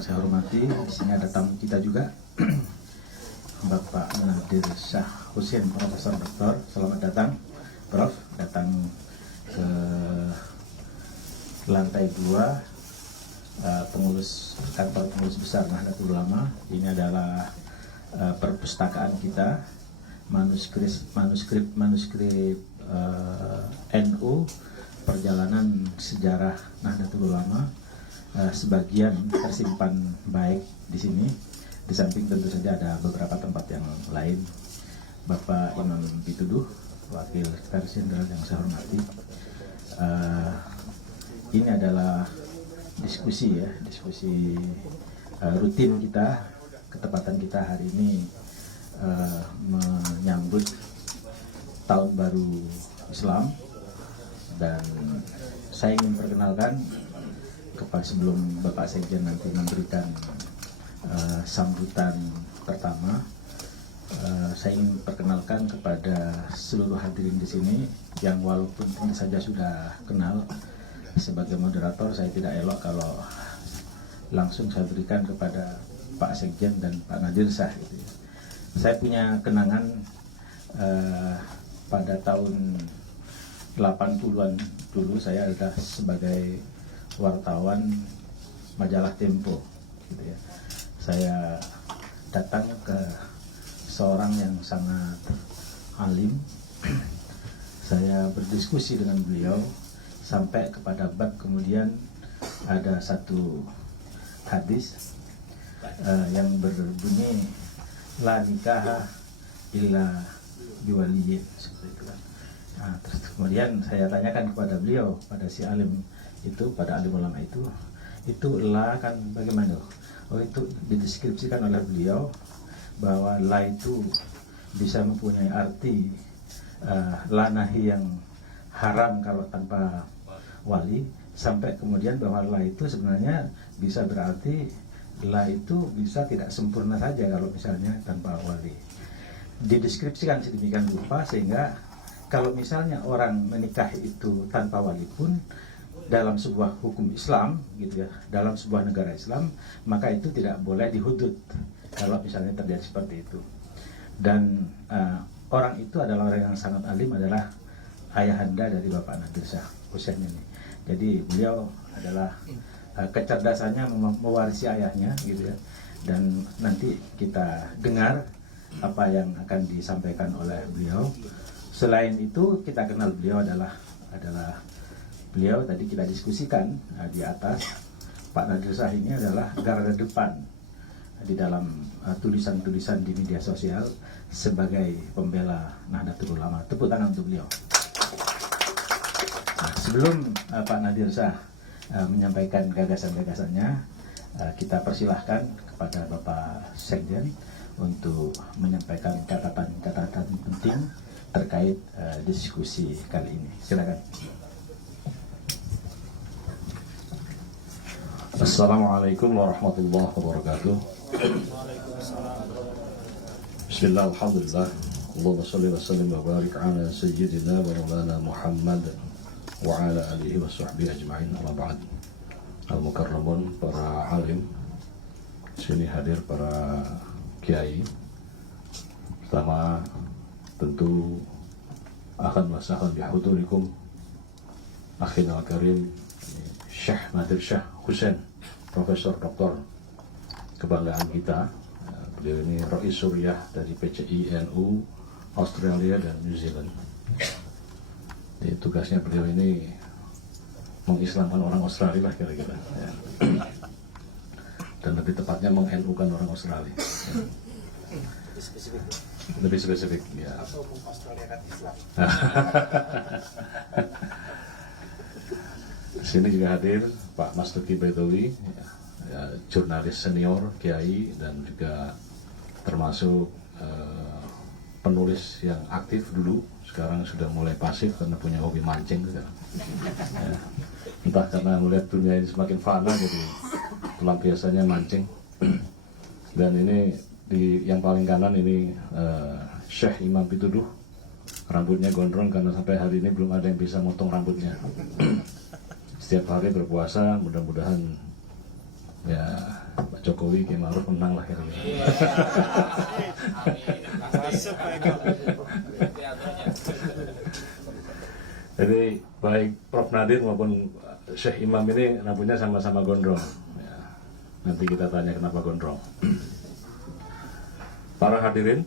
yang saya hormati, di sini ada tamu kita juga, Bapak Nadir Syah Husein, Profesor Doktor. Selamat datang, Prof. Datang ke lantai 2 kantor pengurus besar Nahdlatul Ulama. Ini adalah perpustakaan kita, manuskrip NU, perjalanan sejarah Nahdlatul Ulama. Sebagian tersimpan baik di sini. Di samping tentu saja ada beberapa tempat yang lain. Bapak Imam Pituduh, Wakil Sekretaris Jenderal yang saya hormati. Ini adalah diskusi rutin kita. Ketepatan kita hari ini menyambut Tahun Baru Islam, dan saya ingin perkenalkan sebelum Bapak Sekjen nanti memberikan sambutan pertama, saya ingin perkenalkan kepada seluruh hadirin di sini yang walaupun tentu saja sudah kenal. Sebagai moderator, saya tidak elok kalau langsung saya berikan kepada Pak Sekjen dan Pak Nadir Syah. Gitu ya. Saya punya kenangan pada tahun 80-an dulu, saya adalah sebagai wartawan majalah Tempo. Gitu ya. Saya datang ke seorang yang sangat alim. Saya berdiskusi dengan beliau sampai kepada bab, kemudian ada satu hadis yang berbunyi la nikaha illa biwaliyin, seperti itu kan. Nah, terus kemudian saya tanyakan kepada beliau, pada si alim itu, pada alim ulama itu la kan bagaimana? Oh, itu dideskripsikan oleh beliau bahwa la itu bisa mempunyai arti la nahi yang haram kalau tanpa wali, sampai kemudian bahwa la itu sebenarnya bisa berarti la itu bisa tidak sempurna saja kalau misalnya tanpa wali. Dideskripsikan sedemikian rupa sehingga kalau misalnya orang menikah itu tanpa wali pun dalam sebuah hukum Islam, gitu ya, dalam sebuah negara Islam, maka itu tidak boleh dihudud kalau misalnya terjadi seperti itu. Dan orang itu adalah orang yang sangat alim, adalah ayahanda dari Bapak Nadir Syah Husein ini. Jadi beliau adalah kecerdasannya mewarisi ayahnya, gitu ya. Dan nanti kita dengar apa yang akan disampaikan oleh beliau. Selain itu, kita kenal beliau adalah beliau tadi kita diskusikan di atas, Pak Nadir Syah ini adalah garda depan di dalam tulisan-tulisan di media sosial sebagai pembela Nahdlatul Ulama. Tepuk tangan untuk beliau. Nah, sebelum Pak Nadir Syah menyampaikan gagasan-gagasannya, kita persilahkan kepada Bapak Sekjen untuk menyampaikan catatan-catatan penting terkait diskusi kali ini. Silakan. Assalamualaikum warahmatullahi wabarakatuh. Bismillah, alhamdulillah. Allahumma salli wa sallim wa barik ala sayyidina wa maulana Muhammad wa ala alihi wa sahbihi ajma'in. Amma ba'd. Al-mukarramun, para alim, sini hadir para kiai. Pertama tentu akan masakan bihudurikum akhina al-karim Syekh Nadir Syah Husein, Profesor Doktor, kebanggaan kita. Beliau ini Rais Suriah dari PCI NU Australia dan New Zealand. Jadi, tugasnya beliau ini mengislamkan orang Australia lah kira-kira, ya. Dan lebih tepatnya meng-NU-kan orang Australia, ya. Lebih spesifik, ya. Atau mengaustraliakan Islam. Di sini juga hadir Pak Mas Tuki Baidowi, ya, jurnalis senior, kiai, dan juga termasuk penulis yang aktif dulu. Sekarang sudah mulai pasif karena punya hobi mancing sekarang. Ya, entah karena melihat dunia ini semakin fana, jadi pelampiasannya mancing. Dan ini di yang paling kanan ini Syekh Imam Pituduh, rambutnya gondrong karena sampai hari ini belum ada yang bisa motong rambutnya. Setiap hari berpuasa, mudah-mudahan ya Jokowi Kiai Ma'ruf menang lah kira-kira. Jadi baik Prof Nadir maupun Syekh Imam ini rambutnya sama-sama gondrong. Ya, nanti kita tanya kenapa gondrong. Para hadirin,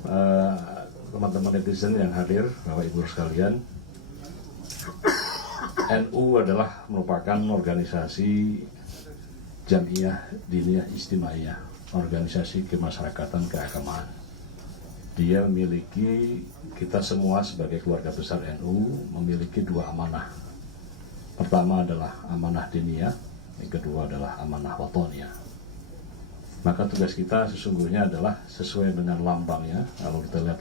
teman-teman netizen yang hadir, Bapak Ibu sekalian, NU adalah merupakan organisasi Jamiah Diniyah Istimaiyah, organisasi kemasyarakatan keagamaan. Dia memiliki, kita semua sebagai keluarga besar NU memiliki dua amanah. Pertama adalah amanah diniyah, yang kedua adalah amanah watoniyah. Maka tugas kita sesungguhnya adalah sesuai dengan lambangnya. Kalau kita lihat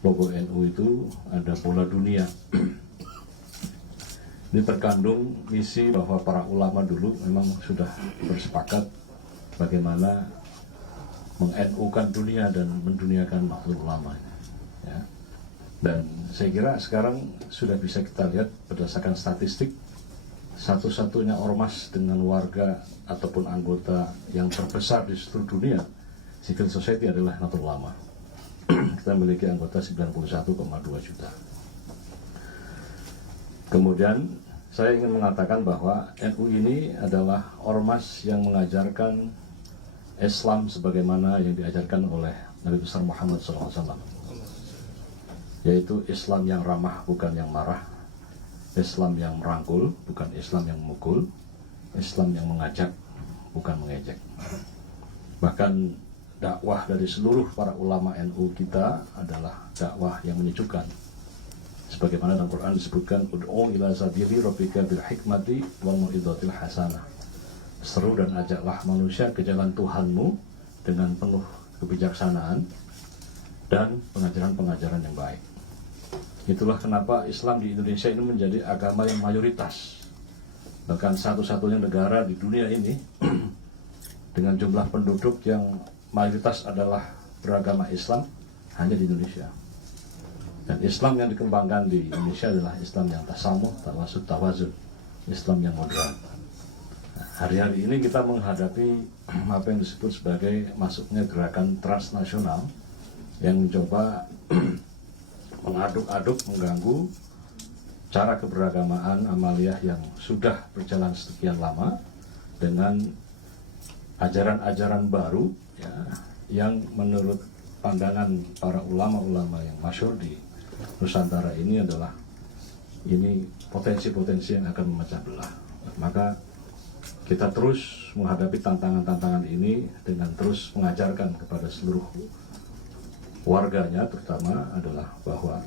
logo NU itu ada bola dunia. Ini terkandung misi bahwa para ulama dulu memang sudah bersepakat bagaimana meng-NU-kan dunia dan menduniakan makhluk ulama. Ya. Dan saya kira sekarang sudah bisa kita lihat berdasarkan statistik, satu-satunya ormas dengan warga ataupun anggota yang terbesar di seluruh dunia civil society adalah Nahdlatul Ulama. Kita memiliki anggota 91,2 juta. Kemudian saya ingin mengatakan bahwa NU ini adalah ormas yang mengajarkan Islam sebagaimana yang diajarkan oleh Nabi besar Muhammad SAW, yaitu Islam yang ramah bukan yang marah, Islam yang merangkul bukan Islam yang memukul, Islam yang mengajak bukan mengejek. Bahkan dakwah dari seluruh para ulama NU kita adalah dakwah yang menyejukkan. Sebagaimana dalam Quran disebutkan, ud'u ila sabili rabbika bil hikmati wal mau'izatil hasanah. Seru dan ajaklah manusia ke jalan Tuhanmu dengan penuh kebijaksanaan dan pengajaran-pengajaran yang baik. Itulah kenapa Islam di Indonesia ini menjadi agama yang mayoritas. Bahkan satu-satunya negara di dunia ini dengan jumlah penduduk yang mayoritas adalah beragama Islam hanya di Indonesia. Dan Islam yang dikembangkan di Indonesia adalah Islam yang tasamuh, tawasud, tawazun, Islam yang moderat. Hari-hari ini kita menghadapi apa yang disebut sebagai masuknya gerakan transnasional yang mencoba mengaduk-aduk, mengganggu cara keberagamaan amaliyah yang sudah berjalan sekian lama dengan ajaran-ajaran baru ya, yang menurut pandangan para ulama-ulama yang masyhur di Nusantara ini adalah ini potensi-potensi yang akan memecah belah. Maka kita terus menghadapi tantangan-tantangan ini dengan terus mengajarkan kepada seluruh warganya terutama adalah bahwa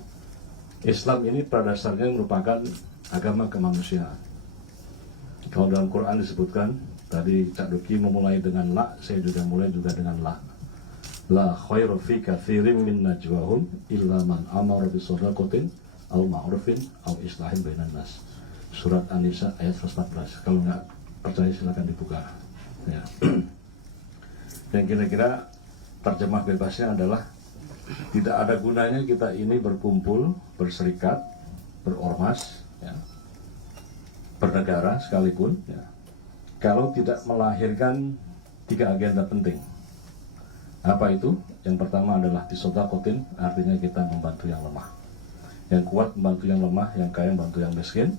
Islam ini pada dasarnya merupakan agama kemanusiaan. Kalau dalam Quran disebutkan, tadi Cak Duki memulai dengan la, saya juga mulai juga dengan la. La khairu fi katsirin min najwahum illa man amara bi shadaqatin aw ma'rufin aw islahin bainan nas. Surat An-Nisa ayat 114. Kalau enggak percaya silakan dibuka. Ya. Dan kira-kira terjemah bebasnya adalah tidak ada gunanya kita ini berkumpul, berserikat, berormas, ya, bernegara sekalipun, ya, kalau tidak melahirkan 3 agenda penting. Apa itu? Yang pertama adalah bisodakotin, artinya kita membantu yang lemah. Yang kuat membantu yang lemah, yang kaya membantu yang miskin.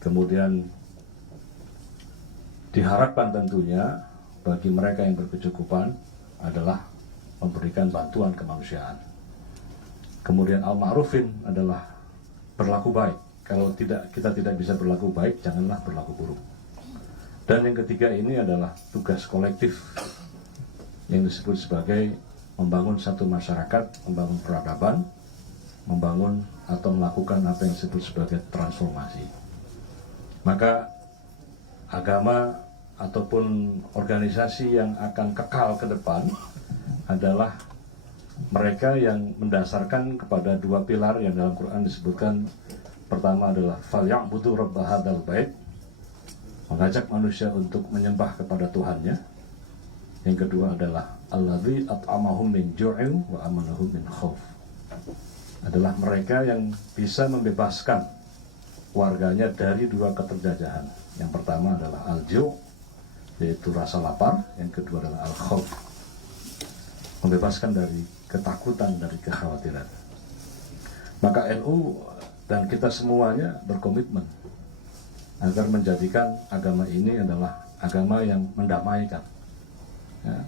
Kemudian diharapkan tentunya bagi mereka yang berkecukupan adalah memberikan bantuan kemanusiaan. Kemudian al-ma'rufin adalah berlaku baik. Kalau kita tidak bisa berlaku baik, janganlah berlaku buruk. Dan yang ketiga ini adalah tugas kolektif yang disebut sebagai membangun satu masyarakat, membangun peradaban, membangun atau melakukan apa yang disebut sebagai transformasi. Maka agama ataupun organisasi yang akan kekal ke depan adalah mereka yang mendasarkan kepada 2 pilar yang dalam Quran disebutkan. Pertama adalah falya'budu rabb hadzal bait, mengajak manusia untuk menyembah kepada Tuhannya. Yang kedua adalah alladzi at'amahum min ju'in wa amanahum min khauf, adalah mereka yang bisa membebaskan warganya dari 2 keterjajahan. Yang pertama adalah al-ju', yaitu rasa lapar. Yang kedua adalah al-khauf, membebaskan dari ketakutan, dari kekhawatiran. Maka NU dan kita semuanya berkomitmen agar menjadikan agama ini adalah agama yang mendamaikan. Ya.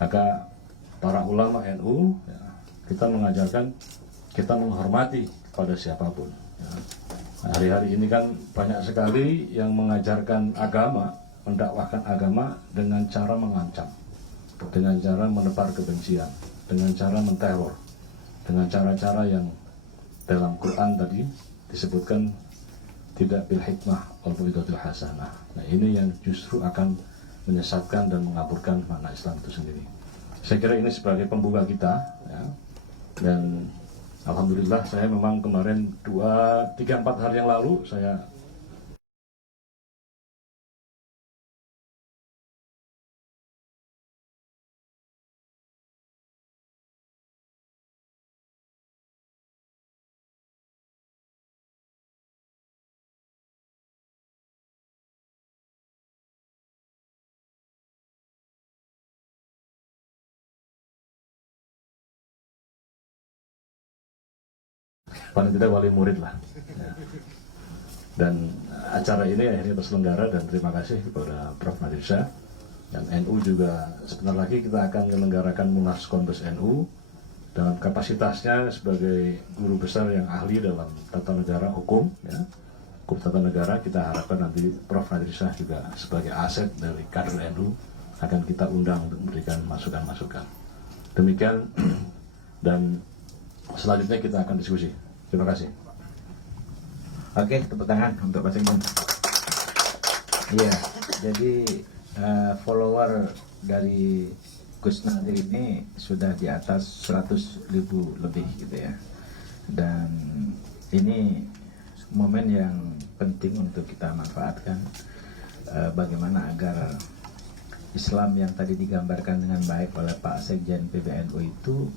Maka para ulama NU, ya, kita mengajarkan kita menghormati pada siapapun. Ya. Hari-hari ini kan banyak sekali yang mengajarkan agama, mendakwahkan agama dengan cara mengancam, dengan cara menebar kebencian, dengan cara menteror, dengan cara-cara yang dalam Quran tadi disebutkan tidak bil hikmah wal mau'izatil hasanah. Nah, ini yang justru akan menyesatkan dan mengaburkan makna Islam itu sendiri. Saya kira ini sebagai pembuka kita, ya. Dan alhamdulillah saya memang kemarin 2, 3, 4 hari yang lalu saya paling tidak wali murid lah, ya. Dan acara ini akhirnya terselenggara, dan terima kasih kepada Prof. Nadir Syah. Dan NU juga sebentar lagi kita akan menyelenggarakan Munas Kombes NU dalam kapasitasnya sebagai guru besar yang ahli dalam tata negara hukum, ya. Hukum tata negara. Kita harapkan nanti Prof. Nadir Syah juga sebagai aset dari kader NU akan kita undang untuk memberikan masukan-masukan. Demikian, dan selanjutnya kita akan diskusi. Terima kasih. Oke, tepuk tangan untuk Pak Sekjen. Iya, jadi follower dari Gus Nadir ini sudah di atas 100.000 lebih gitu ya. Dan ini momen yang penting untuk kita manfaatkan, bagaimana agar Islam yang tadi digambarkan dengan baik oleh Pak Sekjen PBNU itu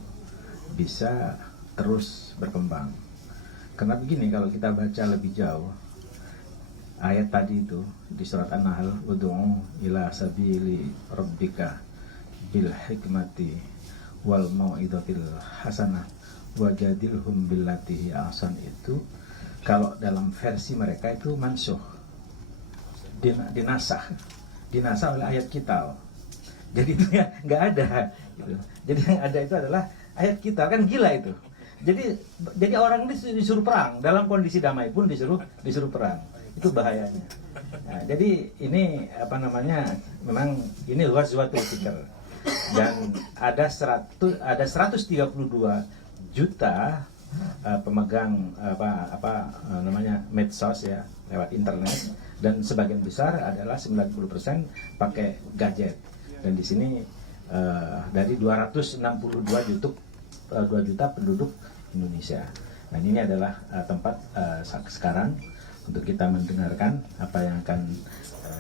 bisa terus berkembang. Karena begini, kalau kita baca lebih jauh ayat tadi itu di surat An-Nahl, ud'u ila sabili rabbika bil hikmati wal mau'izatil hasanah wajadilhum billati ahsan, itu kalau dalam versi mereka itu mansuh, dinasah oleh ayat kita. Jadi itu ya nggak ada gitu. Jadi yang ada itu adalah ayat kita, kan gila itu. Jadi orang ini disuruh perang, dalam kondisi damai pun disuruh perang. Itu bahayanya. Nah, jadi ini memang ini ghazwatul fikr. Dan ada 132 juta pemegang medsos ya, lewat internet, dan sebagian besar adalah 90% pakai gadget. Dan di sini dari 262 juta penduduk Indonesia. Nah, ini adalah tempat sekarang untuk kita mendengarkan apa yang akan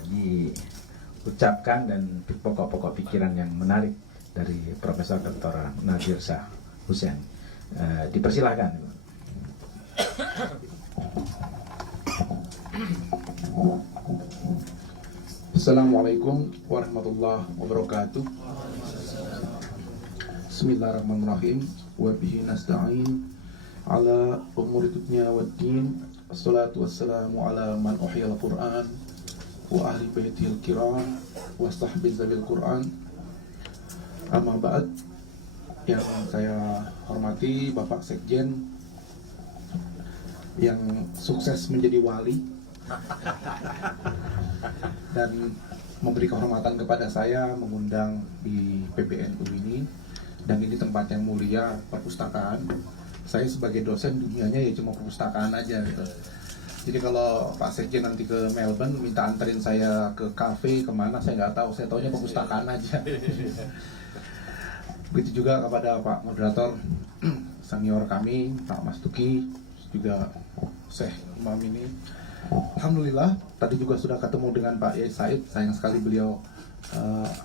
diucapkan dan pokok-pokok pikiran yang menarik dari Profesor Dr. Nadir Syah Hussein. Dipersilahkan. Assalamualaikum warahmatullahi wabarakatuh. Bismillahirrahmanirrahim. Wa bihi nasta'in ala umuri dunya waddin. Assalatu wassalamu ala man uhyal Qur'an wa ahli baitihil kiram wa sahbi zabil Qur'an. Amma ba'd. Yang saya hormati Bapak Sekjen yang sukses menjadi wali dan memberi kehormatan kepada saya mengundang di PBNU ini. Dan ini tempat yang mulia, perpustakaan. Saya sebagai dosen dunianya ya cuma perpustakaan aja gitu. Jadi kalau Pak Sekjen nanti ke Melbourne minta anterin saya ke kafe kemana, saya nggak tahu, saya taunya perpustakaan aja. Begitu juga kepada Pak Moderator senior kami, Pak Mas Tuki, juga Syekh Imam ini. Alhamdulillah tadi juga sudah ketemu dengan Pak Yai Said. Sayang sekali beliau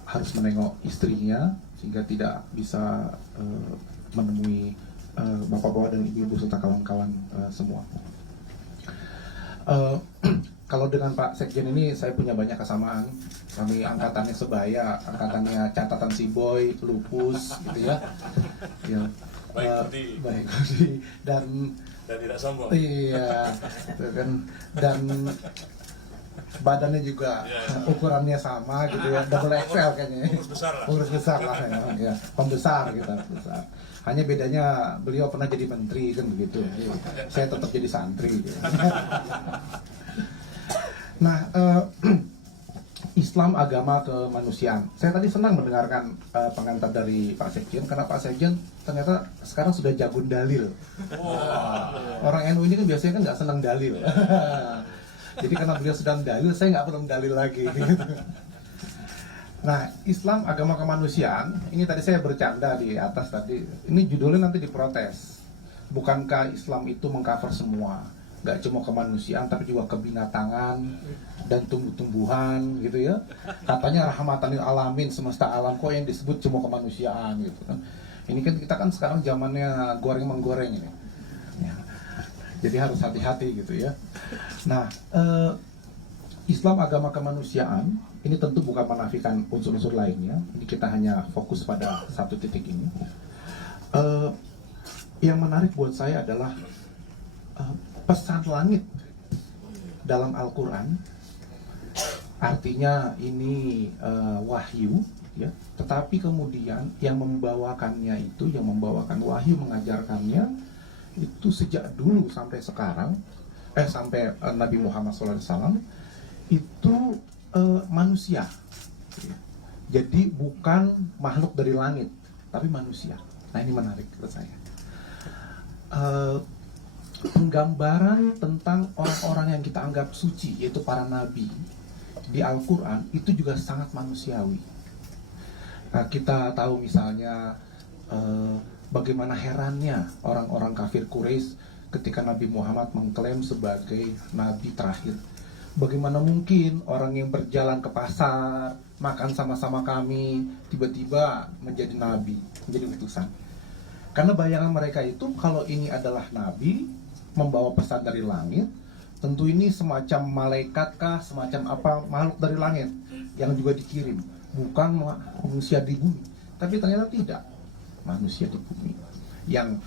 harus menengok istrinya sehingga tidak bisa menemui bapak-bapak dan ibu-ibu serta kawan-kawan semua. kalau dengan Pak Sekjen ini saya punya banyak kesamaan. Kami angkatannya sebaya, angkatannya catatan si boy, lupus, gitu ya. Ya. Baik budi dan tidak sombong. iya, gitu kan. Dan badannya juga ukurannya sama gitu ya, double XL kayaknya. Pengurus besar lah ya. Pembesar kita besar. Hanya bedanya beliau pernah jadi menteri kan begitu. Saya tetap jadi santri. Gitu. Nah, Islam agama kemanusiaan. Saya tadi senang mendengarkan pengantar dari Pak Sekjen karena Pak Sekjen ternyata sekarang sudah jago dalil. Orang NU ini kan biasanya kan nggak senang dalil. Jadi karena beliau sedang dalil, saya nggak perlu dalil lagi. Gitu. Nah, Islam agama kemanusiaan, ini tadi saya bercanda di atas tadi. Ini judulnya nanti diprotes. Bukankah Islam itu mengcover semua? Gak cuma kemanusiaan tapi juga kebinatangan dan tumbuh-tumbuhan gitu ya. Katanya rahmatan lil alamin, semesta alam, kok yang disebut cuma kemanusiaan gitu kan. Ini kan kita kan sekarang zamannya goreng-menggoreng ini ya. Jadi harus hati-hati gitu ya. Nah, Islam agama kemanusiaan ini tentu bukan menafikan unsur-unsur lainnya. Ini kita hanya fokus pada satu titik ini. Yang menarik buat saya adalah pesan langit dalam Al-Quran. Artinya ini wahyu ya. Tetapi kemudian yang membawakannya itu, yang membawakan wahyu, mengajarkannya itu sejak dulu sampai sekarang, sampai Nabi Muhammad SAW itu manusia. Jadi bukan makhluk dari langit, tapi manusia. Nah ini menarik menurut saya. Penggambaran tentang orang-orang yang kita anggap suci, yaitu para nabi di Al-Quran itu juga sangat manusiawi. Nah, kita tahu misalnya bagaimana herannya orang-orang kafir Quraisy ketika Nabi Muhammad mengklaim sebagai nabi terakhir. Bagaimana mungkin orang yang berjalan ke pasar, makan sama-sama kami, tiba-tiba menjadi nabi, menjadi utusan. Karena bayangan mereka itu kalau ini adalah nabi, membawa pesan dari langit, tentu ini semacam malaikat kah, semacam apa, makhluk dari langit yang juga dikirim, bukan manusia di bumi. Tapi ternyata tidak, manusia di bumi yang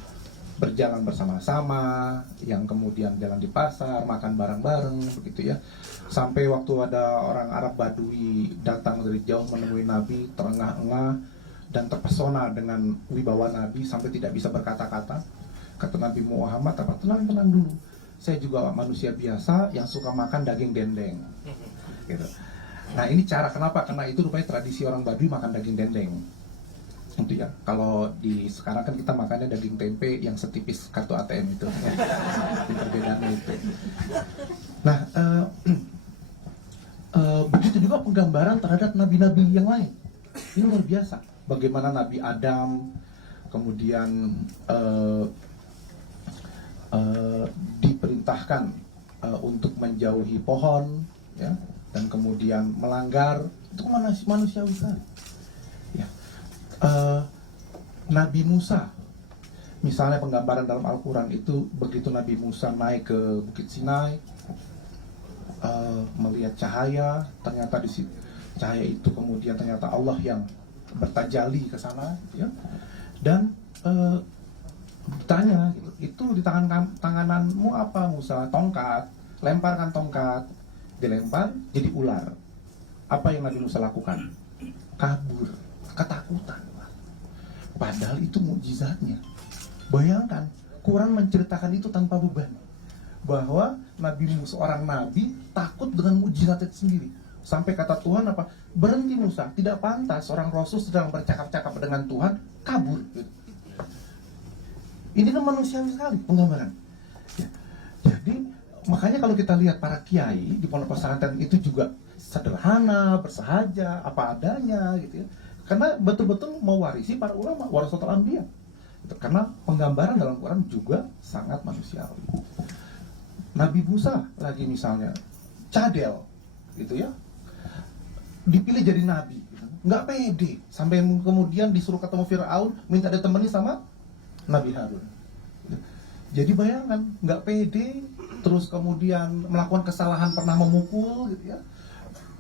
berjalan bersama-sama, yang kemudian jalan di pasar, makan bareng-bareng, begitu ya. Sampai waktu ada orang Arab Badui datang dari jauh menemui Nabi, terengah-engah dan terpesona dengan wibawa Nabi sampai tidak bisa berkata-kata. Kata Nabi Muhammad, apa, tenang dulu, saya juga manusia biasa yang suka makan daging dendeng gitu. Nah ini cara kenapa, karena itu rupanya tradisi orang Baduy makan daging dendeng untuk ya. Kalau di sekarang kan kita makannya daging tempe yang setipis kartu ATM itu ya. Perbedaannya itu. Nah begitu juga penggambaran terhadap nabi-nabi yang lain. Ini luar biasa. Bagaimana Nabi Adam kemudian diperintahkan untuk menjauhi pohon ya, dan kemudian melanggar, itu manusiawi sekali ya. Nabi Musa misalnya, penggambaran dalam Al-Quran itu begitu Nabi Musa naik ke Bukit Sinai, melihat cahaya, ternyata di situ cahaya itu kemudian ternyata Allah yang bertajali ke sana ya. Dan bertanya gitu, itu di tanganmu apa Musa? Tongkat. Lemparkan tongkat. Dilempar jadi ular. Apa yang Nabi Musa lakukan? Kabur, ketakutan. Padahal itu mukjizatnya. Bayangkan, Quran menceritakan itu tanpa beban, bahwa Nabi Musa, seorang nabi, takut dengan mukjizat itu sendiri. Sampai kata Tuhan apa? Berhenti Musa, tidak pantas seorang rasul sedang bercakap-cakap dengan Tuhan kabur gitu. Ini kan manusiawi sekali penggambaran ya. Jadi makanya kalau kita lihat para kiai di pondok pesantren itu juga sederhana, bersahaja, apa adanya gitu ya. Karena betul-betul mewarisi para ulama, warasatul anbiya gitu. Karena penggambaran dalam Quran juga sangat manusiawi. Nabi Musa lagi misalnya cadel gitu ya, dipilih jadi nabi gitu. Nggak pede, sampai kemudian disuruh ketemu Fir'aun, minta ditemani sama Nabi Harun. Jadi bayangkan, nggak pede, terus terus kemudian melakukan kesalahan, pernah memukul gitu ya,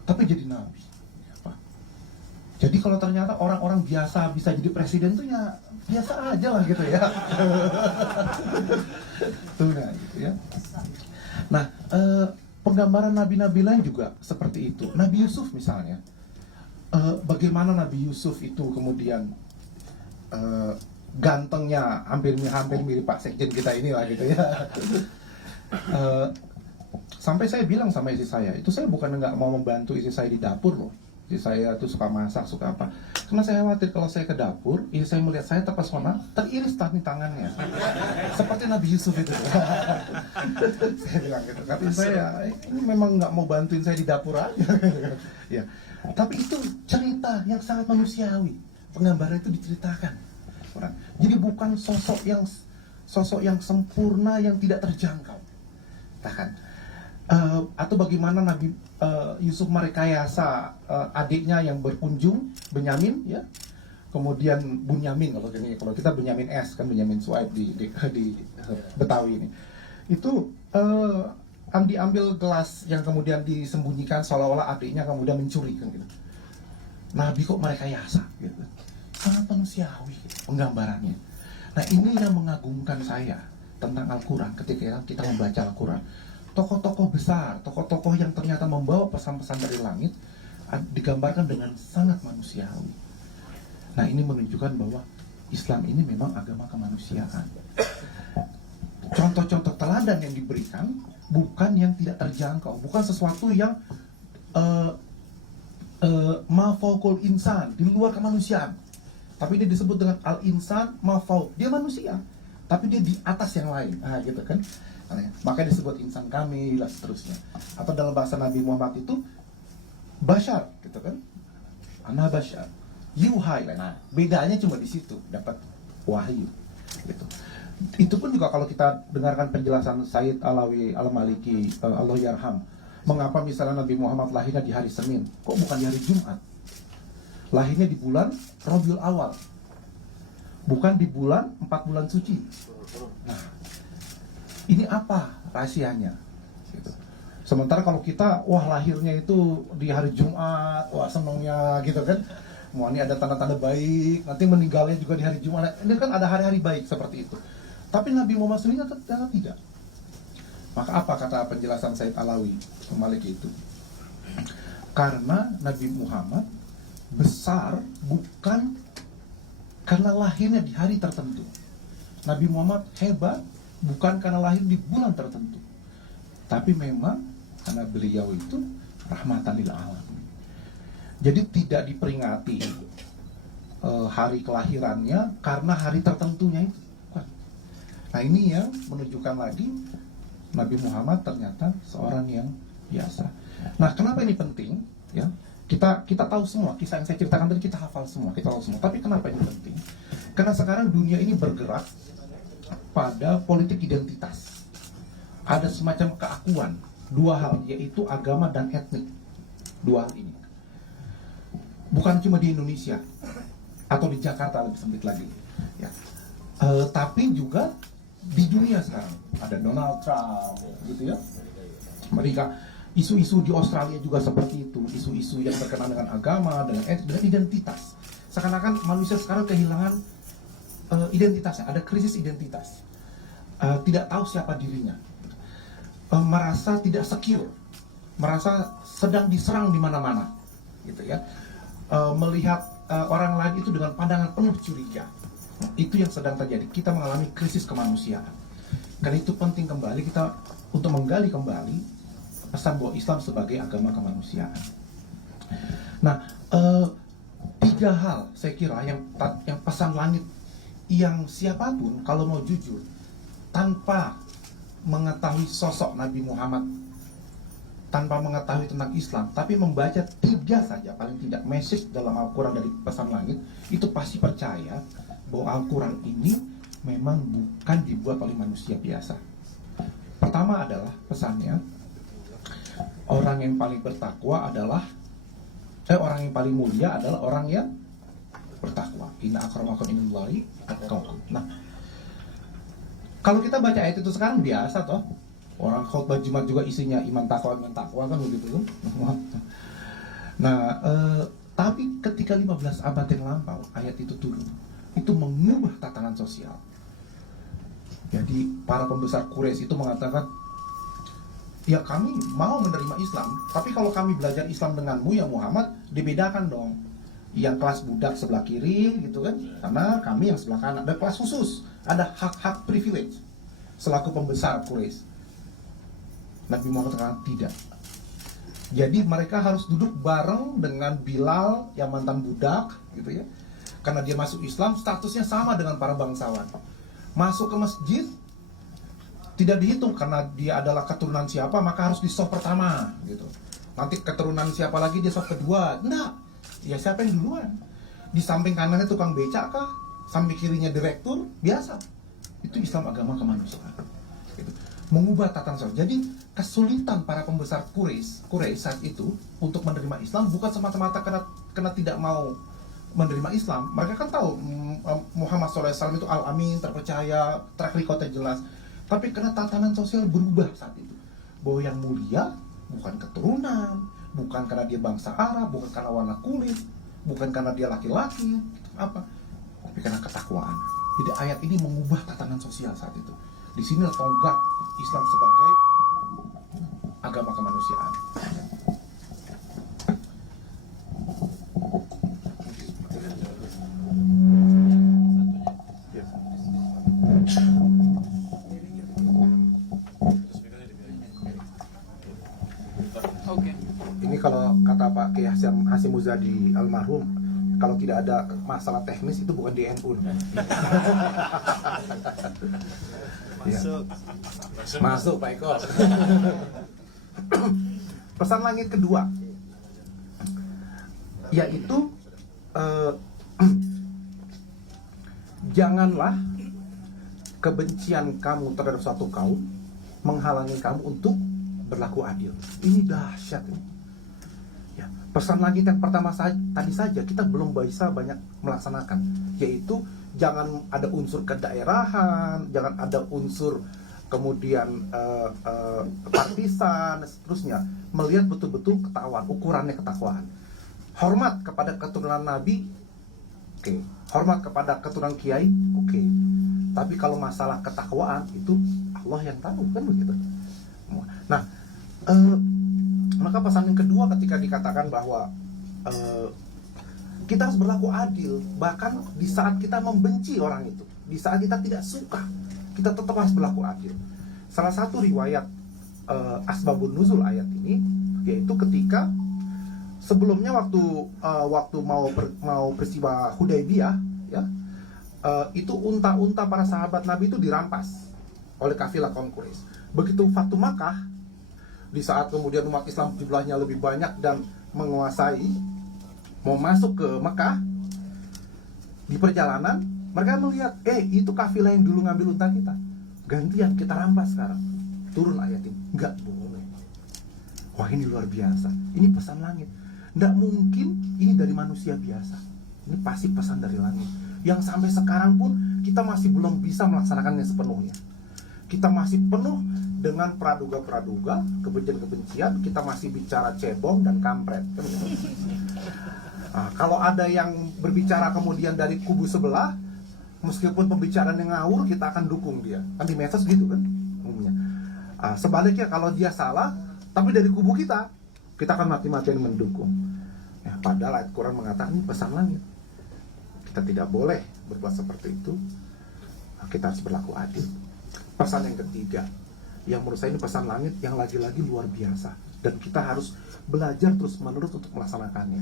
tapi jadi nabi. Apa? Jadi kalau ternyata orang-orang biasa bisa jadi presiden tuh ya biasa aja lah gitu ya. Tuh nah gitu ya. Nah, penggambaran nabi-nabi lain juga seperti itu. Nabi Yusuf misalnya, bagaimana Nabi Yusuf itu kemudian gantengnya hampir mirip Pak Sekjen kita ini lah gitu ya. Sampai saya bilang sama istri saya, itu saya bukan nggak mau membantu istri saya di dapur loh. Istri saya tuh suka masak, suka apa. Karena saya khawatir kalau saya ke dapur, istri saya melihat saya terpesona, teriris tangannya. Seperti Nabi Yusuf itu. Saya bilang gitu. Tapi saya ini memang nggak mau bantuin saya di dapur aja. Ya. Tapi itu cerita yang sangat manusiawi. Penggambaran itu diceritakan. Jadi bukan sosok yang sempurna yang tidak terjangkau. Bahkan atau bagaimana Nabi Yusuf merekayasa adiknya yang berkunjung, Benyamin ya. Kemudian Bunyamin kalau kita Benyamin S kan, Benyamin Suaib di Betawi ini. Itu diambil gelas yang kemudian disembunyikan seolah-olah adiknya kemudian mencuri kan gitu. Nabi kok merekayasa gitu. Sangat manusiawi gitu, penggambarannya. Nah ini yang mengagumkan saya tentang Al-Quran ketika kita membaca Al-Quran. Tokoh-tokoh besar, tokoh-tokoh yang ternyata membawa pesan-pesan dari langit digambarkan dengan sangat manusiawi. Nah ini menunjukkan bahwa Islam ini memang agama kemanusiaan. Contoh-contoh teladan yang diberikan bukan yang tidak terjangkau, bukan sesuatu yang ma fawqul insan, di luar kemanusiaan. Tapi dia disebut dengan al-insan ma fawq, dia manusia, tapi dia di atas yang lain. Nah gitu kan. Makanya disebut insan kamil dan seterusnya. Atau dalam bahasa Nabi Muhammad itu bashar gitu kan. Ana bashar, yuhai. Nah, bedanya cuma di situ, dapat wahyu gitu. Itu pun juga kalau kita dengarkan penjelasan Said Alawi Al-Maliki, Allah yarham, mengapa misalnya Nabi Muhammad lahirnya di hari Senin, kok bukan di hari Jumat? Lahirnya di bulan Rabiul Awal, bukan di bulan 4 bulan suci. Nah, ini apa rahasianya? Gitu. Sementara kalau kita, wah lahirnya itu di hari Jumat, wah senangnya gitu kan. Wah ini ada tanda-tanda baik, nanti meninggalnya juga di hari Jumat. Ini kan ada hari-hari baik seperti itu. Tapi Nabi Muhammad sendiri ternyata tidak. Maka apa kata penjelasan Said Alawi Maliki itu? Karena Nabi Muhammad besar bukan karena lahirnya di hari tertentu. Nabi Muhammad hebat bukan karena lahir di bulan tertentu, tapi memang karena beliau itu rahmatan lil alamin. Jadi tidak diperingati hari kelahirannya karena hari tertentunya itu. Nah ini yang menunjukkan lagi Nabi Muhammad ternyata seorang yang biasa. Nah kenapa ini penting? Ya, kita tahu semua kisah yang saya ceritakan tadi, kita hafal semua, kita tahu semua. Tapi kenapa ini penting? Karena sekarang dunia ini bergerak pada politik identitas. Ada semacam keakuan dua hal, yaitu agama dan etnik. Dua hal ini bukan cuma di Indonesia atau di Jakarta, lebih sempit lagi ya, tapi juga di dunia sekarang. Ada Donald Trump gitu ya, mereka isu-isu di Australia juga seperti itu, isu-isu yang berkenaan dengan agama, dengan identitas. Seakan-akan manusia sekarang kehilangan identitasnya, ada krisis identitas, tidak tahu siapa dirinya, merasa tidak secure, merasa sedang diserang di mana-mana, gitu ya, melihat orang lain itu dengan pandangan penuh curiga. Itu yang sedang terjadi. Kita mengalami krisis kemanusiaan. Karena itu penting kembali kita untuk menggali kembali pesan bahwa Islam sebagai agama kemanusiaan. Nah, 3 hal saya kira yang pesan langit, yang siapapun kalau mau jujur tanpa mengetahui sosok Nabi Muhammad, tanpa mengetahui tentang Islam, tapi membaca 3 saja paling tidak message dalam Al-Quran dari pesan langit, itu pasti percaya bahwa Al-Quran ini memang bukan dibuat oleh manusia biasa. Pertama adalah pesannya, orang yang paling bertakwa adalah orang yang paling mulia adalah orang yang bertakwa. Inna akramakum indallahi atqakum. Nah, kalau kita baca ayat itu sekarang biasa toh, Orang khutbah Jumat juga isinya iman takwa kan begitu kan. Nah, tapi ketika 15 abad yang lampau ayat itu turun, itu mengubah tatanan sosial. Jadi para pembesar Quraisy itu mengatakan, ya kami mau menerima Islam, tapi kalau kami belajar Islam denganmu ya Muhammad, dibedakan dong. Yang kelas budak sebelah kiri gitu kan, karena kami yang sebelah kanan. Ada kelas khusus, ada hak-hak privilege selaku pembesar Quraisy. Nabi Muhammad katakan tidak. Jadi mereka harus duduk bareng dengan Bilal yang mantan budak gitu ya. Karena dia masuk Islam, statusnya sama dengan para bangsawan. Masuk ke masjid tidak dihitung karena dia adalah keturunan siapa, maka harus di soft pertama gitu. Nanti keturunan siapa lagi dia soft kedua. Enggak. Ya siapa yang duluan? Di samping kanannya tukang becak kah? Samping kirinya direktur? Biasa. Itu Islam agama kemanusiaan. Gitu. Mengubah tatanan sosial. Jadi kesulitan para pembesar Quraisy saat itu untuk menerima Islam bukan semata-mata karena tidak mau menerima Islam. Mereka kan tahu Muhammad SAW itu al-amin, terpercaya, track recordnya jelas. Tapi karena tatanan sosial berubah saat itu. Bahwa yang mulia bukan keturunan, bukan karena dia bangsa Arab, bukan karena warna kulit, bukan karena dia laki-laki, apa, tapi karena ketakwaan. Jadi ayat ini mengubah tatanan sosial saat itu. Di sini tonggak Islam sebagai agama kemanusiaan. Ini kalau kata Pak Kiai Hasyim Muzadi almarhum, kalau tidak ada masalah teknis itu bukan di NU. Masuk Pak Eko. Pesan langit kedua, yaitu janganlah kebencian kamu terhadap suatu kaum menghalangi kamu untuk berlaku adil. Ini dahsyat ini. Ya, pesan langit yang pertama tadi saja kita belum bisa banyak melaksanakan, yaitu jangan ada unsur kedaerahan, jangan ada unsur kemudian partisan dan seterusnya. Melihat betul-betul ketakwaan, ukurannya ketakwaan. Hormat kepada keturunan Nabi, oke. Hormat kepada keturunan kiai, oke. Tapi kalau masalah ketakwaan itu Allah yang tahu, kan begitu. Nah, maka pesan yang kedua ketika dikatakan bahwa kita harus berlaku adil, bahkan di saat kita membenci orang itu, di saat kita tidak suka, kita tetap harus berlaku adil. Salah satu riwayat asbabun nuzul ayat ini, yaitu ketika sebelumnya waktu mau peristiwa Hudaybiyah, ya, itu unta-unta para sahabat Nabi itu dirampas oleh kafilah kaum Quraisy. Begitu Fatu Makkah, di saat kemudian umat Islam jumlahnya lebih banyak dan menguasai, mau masuk ke Mekah, di perjalanan mereka melihat, itu kafilah yang dulu ngambil unta kita, gantian kita rampas sekarang. Turun ayat ini, nggak boleh. Wah, ini luar biasa. Ini pesan langit. Nggak mungkin ini dari manusia biasa. Ini pasti pesan dari langit, yang sampai sekarang pun kita masih belum bisa melaksanakannya sepenuhnya. Kita masih penuh dengan praduga-praduga, kebencian-kebencian. Kita masih bicara cebong dan kampret. Nah, kalau ada yang berbicara kemudian dari kubu sebelah, meskipun pembicaraannya ngawur, kita akan dukung dia. Kan di medsos gitu kan umumnya. Sebaliknya kalau dia salah, tapi dari kubu kita akan mati-matian mendukung. Ya, padahal ayat Quran mengatakan ini pesan langit. Kita tidak boleh berbuat seperti itu. Kita harus berlaku adil. Pesan yang ketiga, yang menurut saya ini pesan langit yang lagi-lagi luar biasa, dan kita harus belajar terus-menerus untuk melaksanakannya.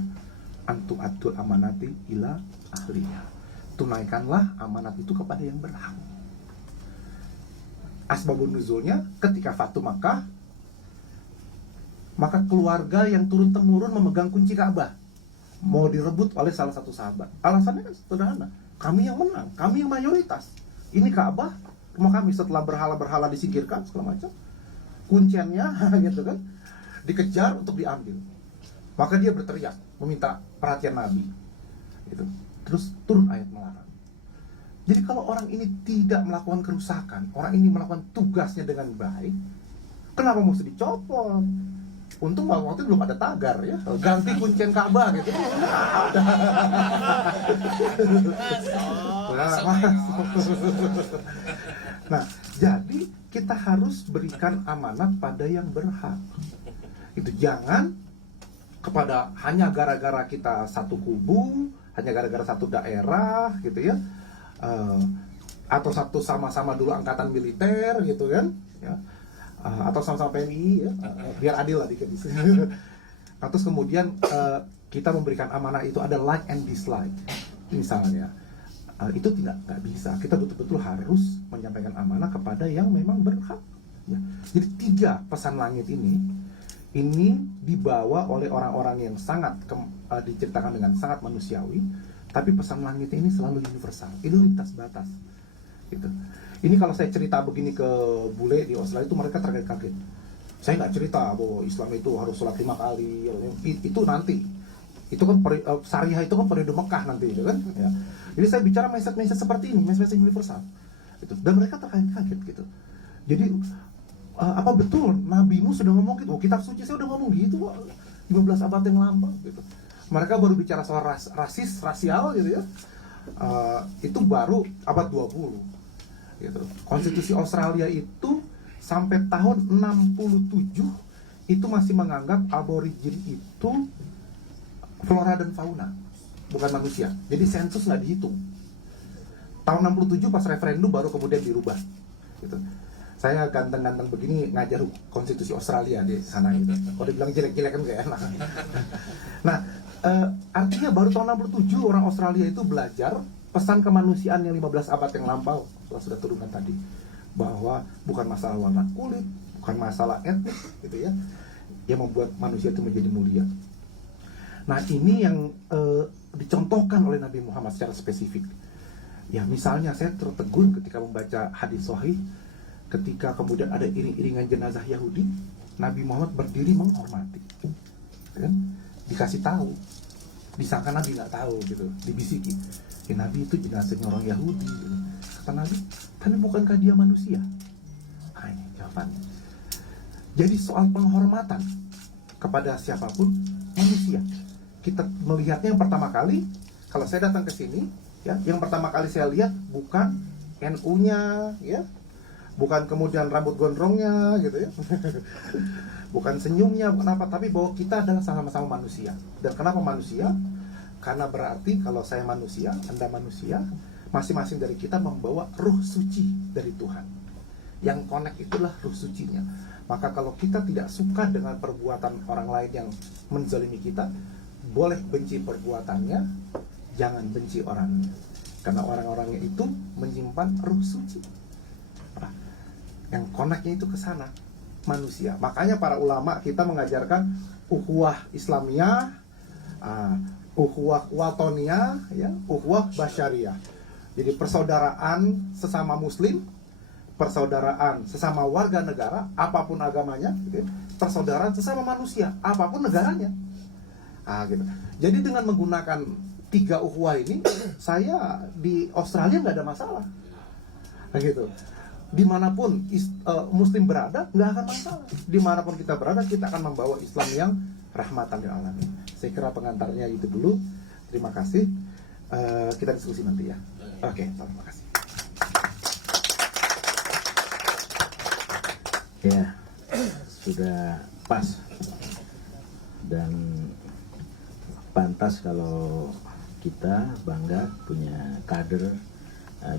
Antu atul amanati ila ahliya. Tunaikanlah amanat itu kepada yang berhak. Asbabun nuzulnya ketika Fatu Makkah, maka keluarga yang turun-temurun memegang kunci Ka'bah mau direbut oleh salah satu sahabat. Alasannya kan sederhana, kami yang menang, kami yang mayoritas. Ini Ka'bah, rumah kami, setelah berhala-berhala disingkirkan segala macam, kunciannya gitu kan, dikejar untuk diambil. Maka dia berteriak meminta perhatian Nabi gitu. Terus turun ayat melarang. Jadi kalau orang ini tidak melakukan kerusakan, orang ini melakukan tugasnya dengan baik, Kenapa mesti dicopot? Untung waktu itu belum ada tagar ya, ganti kuncian Ka'bah gitu. Nah, jadi kita harus berikan amanat pada yang berhak. Itu jangan kepada hanya gara-gara kita satu kubu, hanya gara-gara satu daerah gitu ya, atau satu sama-sama dulu angkatan militer gitu kan, ya. Atau sama-sama PNI ya, biar adil lah dikit. Terus kemudian kita memberikan amanah itu ada like and dislike misalnya. Itu nggak bisa. Kita betul-betul harus menyampaikan amanah kepada yang memang berhak ya. Jadi 3 pesan langit ini dibawa oleh orang-orang yang sangat diceritakan dengan sangat manusiawi, tapi pesan langit ini selalu universal. Itu lintas batas gitu. Ini kalau saya cerita begini ke bule di Australia itu mereka terkaget-kaget. Saya nggak cerita bahwa Islam itu harus sholat 5 kali. Itu nanti. Itu kan syariah itu kan periode Mekah nanti itu kan. Ya. Jadi saya bicara message seperti ini, message universal. Gitu. Dan mereka terkaget-kaget gitu. Jadi apa betul nabimu sudah ngomong gitu? Kitab suci saya udah ngomong gitu kok. 15 abad yang lampau gitu. Mereka baru bicara soal rasial gitu ya. Itu baru abad 20. Gitu. Konstitusi Australia itu sampai tahun 67 itu masih menganggap aborigin itu flora dan fauna, bukan manusia. Jadi sensus nggak dihitung. Tahun 67 pas referendum baru kemudian dirubah. Gitu. Saya ganteng-ganteng begini ngajar konstitusi Australia di sana gitu. Kalau dibilang jelek-jelek kan gak enak. Nah, artinya baru tahun 67 orang Australia itu belajar pesan kemanusiaan yang 15 abad yang lampau sudah turunkan tadi, bahwa bukan masalah warna kulit, bukan masalah etnis gitu ya, yang membuat manusia itu menjadi mulia. Nah, ini yang dicontohkan oleh Nabi Muhammad secara spesifik. Ya, misalnya saya tertegun ketika membaca hadis sahih, ketika kemudian ada iring-iringan jenazah Yahudi, Nabi Muhammad berdiri menghormati, kan? Dikasih tahu, disangka Nabi nggak tahu gitu, dibisiki, ya Nabi itu jenazahnya orang Yahudi gitu. Kata Nabi, tapi bukankah dia manusia? Nah, ini jawabannya. Jadi soal penghormatan kepada siapapun manusia, kita melihatnya yang pertama kali, kalau saya datang ke sini, ya, yang pertama kali saya lihat bukan NU-nya, ya, bukan kemudian rambut gondrongnya, gitu ya, bukan senyumnya, bukan apa, tapi bahwa kita adalah sama-sama manusia. Dan kenapa manusia? Karena berarti kalau saya manusia, Anda manusia, masing-masing dari kita membawa ruh suci dari Tuhan. Yang connect itulah ruh sucinya. Maka kalau kita tidak suka dengan perbuatan orang lain yang menzalimi kita, boleh benci perbuatannya, jangan benci orangnya. Karena orang-orangnya itu menyimpan ruh suci. Nah, yang connectnya itu ke sana, manusia. Makanya para ulama kita mengajarkan ukhuwah Islamiyah, ukhuwah watoniyah, ya, ukhuwah basyariyah. Jadi persaudaraan sesama muslim, persaudaraan sesama warga negara, apapun agamanya, gitu, persaudaraan sesama manusia, apapun negaranya. Gitu. Jadi dengan menggunakan 3 ukhuwah ini, saya di Australia nggak ada masalah. Gitu. Dimanapun muslim berada, nggak akan masalah. Dimanapun kita berada, kita akan membawa Islam yang rahmatan lil alamin. Saya kira pengantarnya itu dulu. Terima kasih. Kita diskusi nanti ya. Oke, terima kasih. Ya, sudah pas dan pantas kalau kita bangga punya kader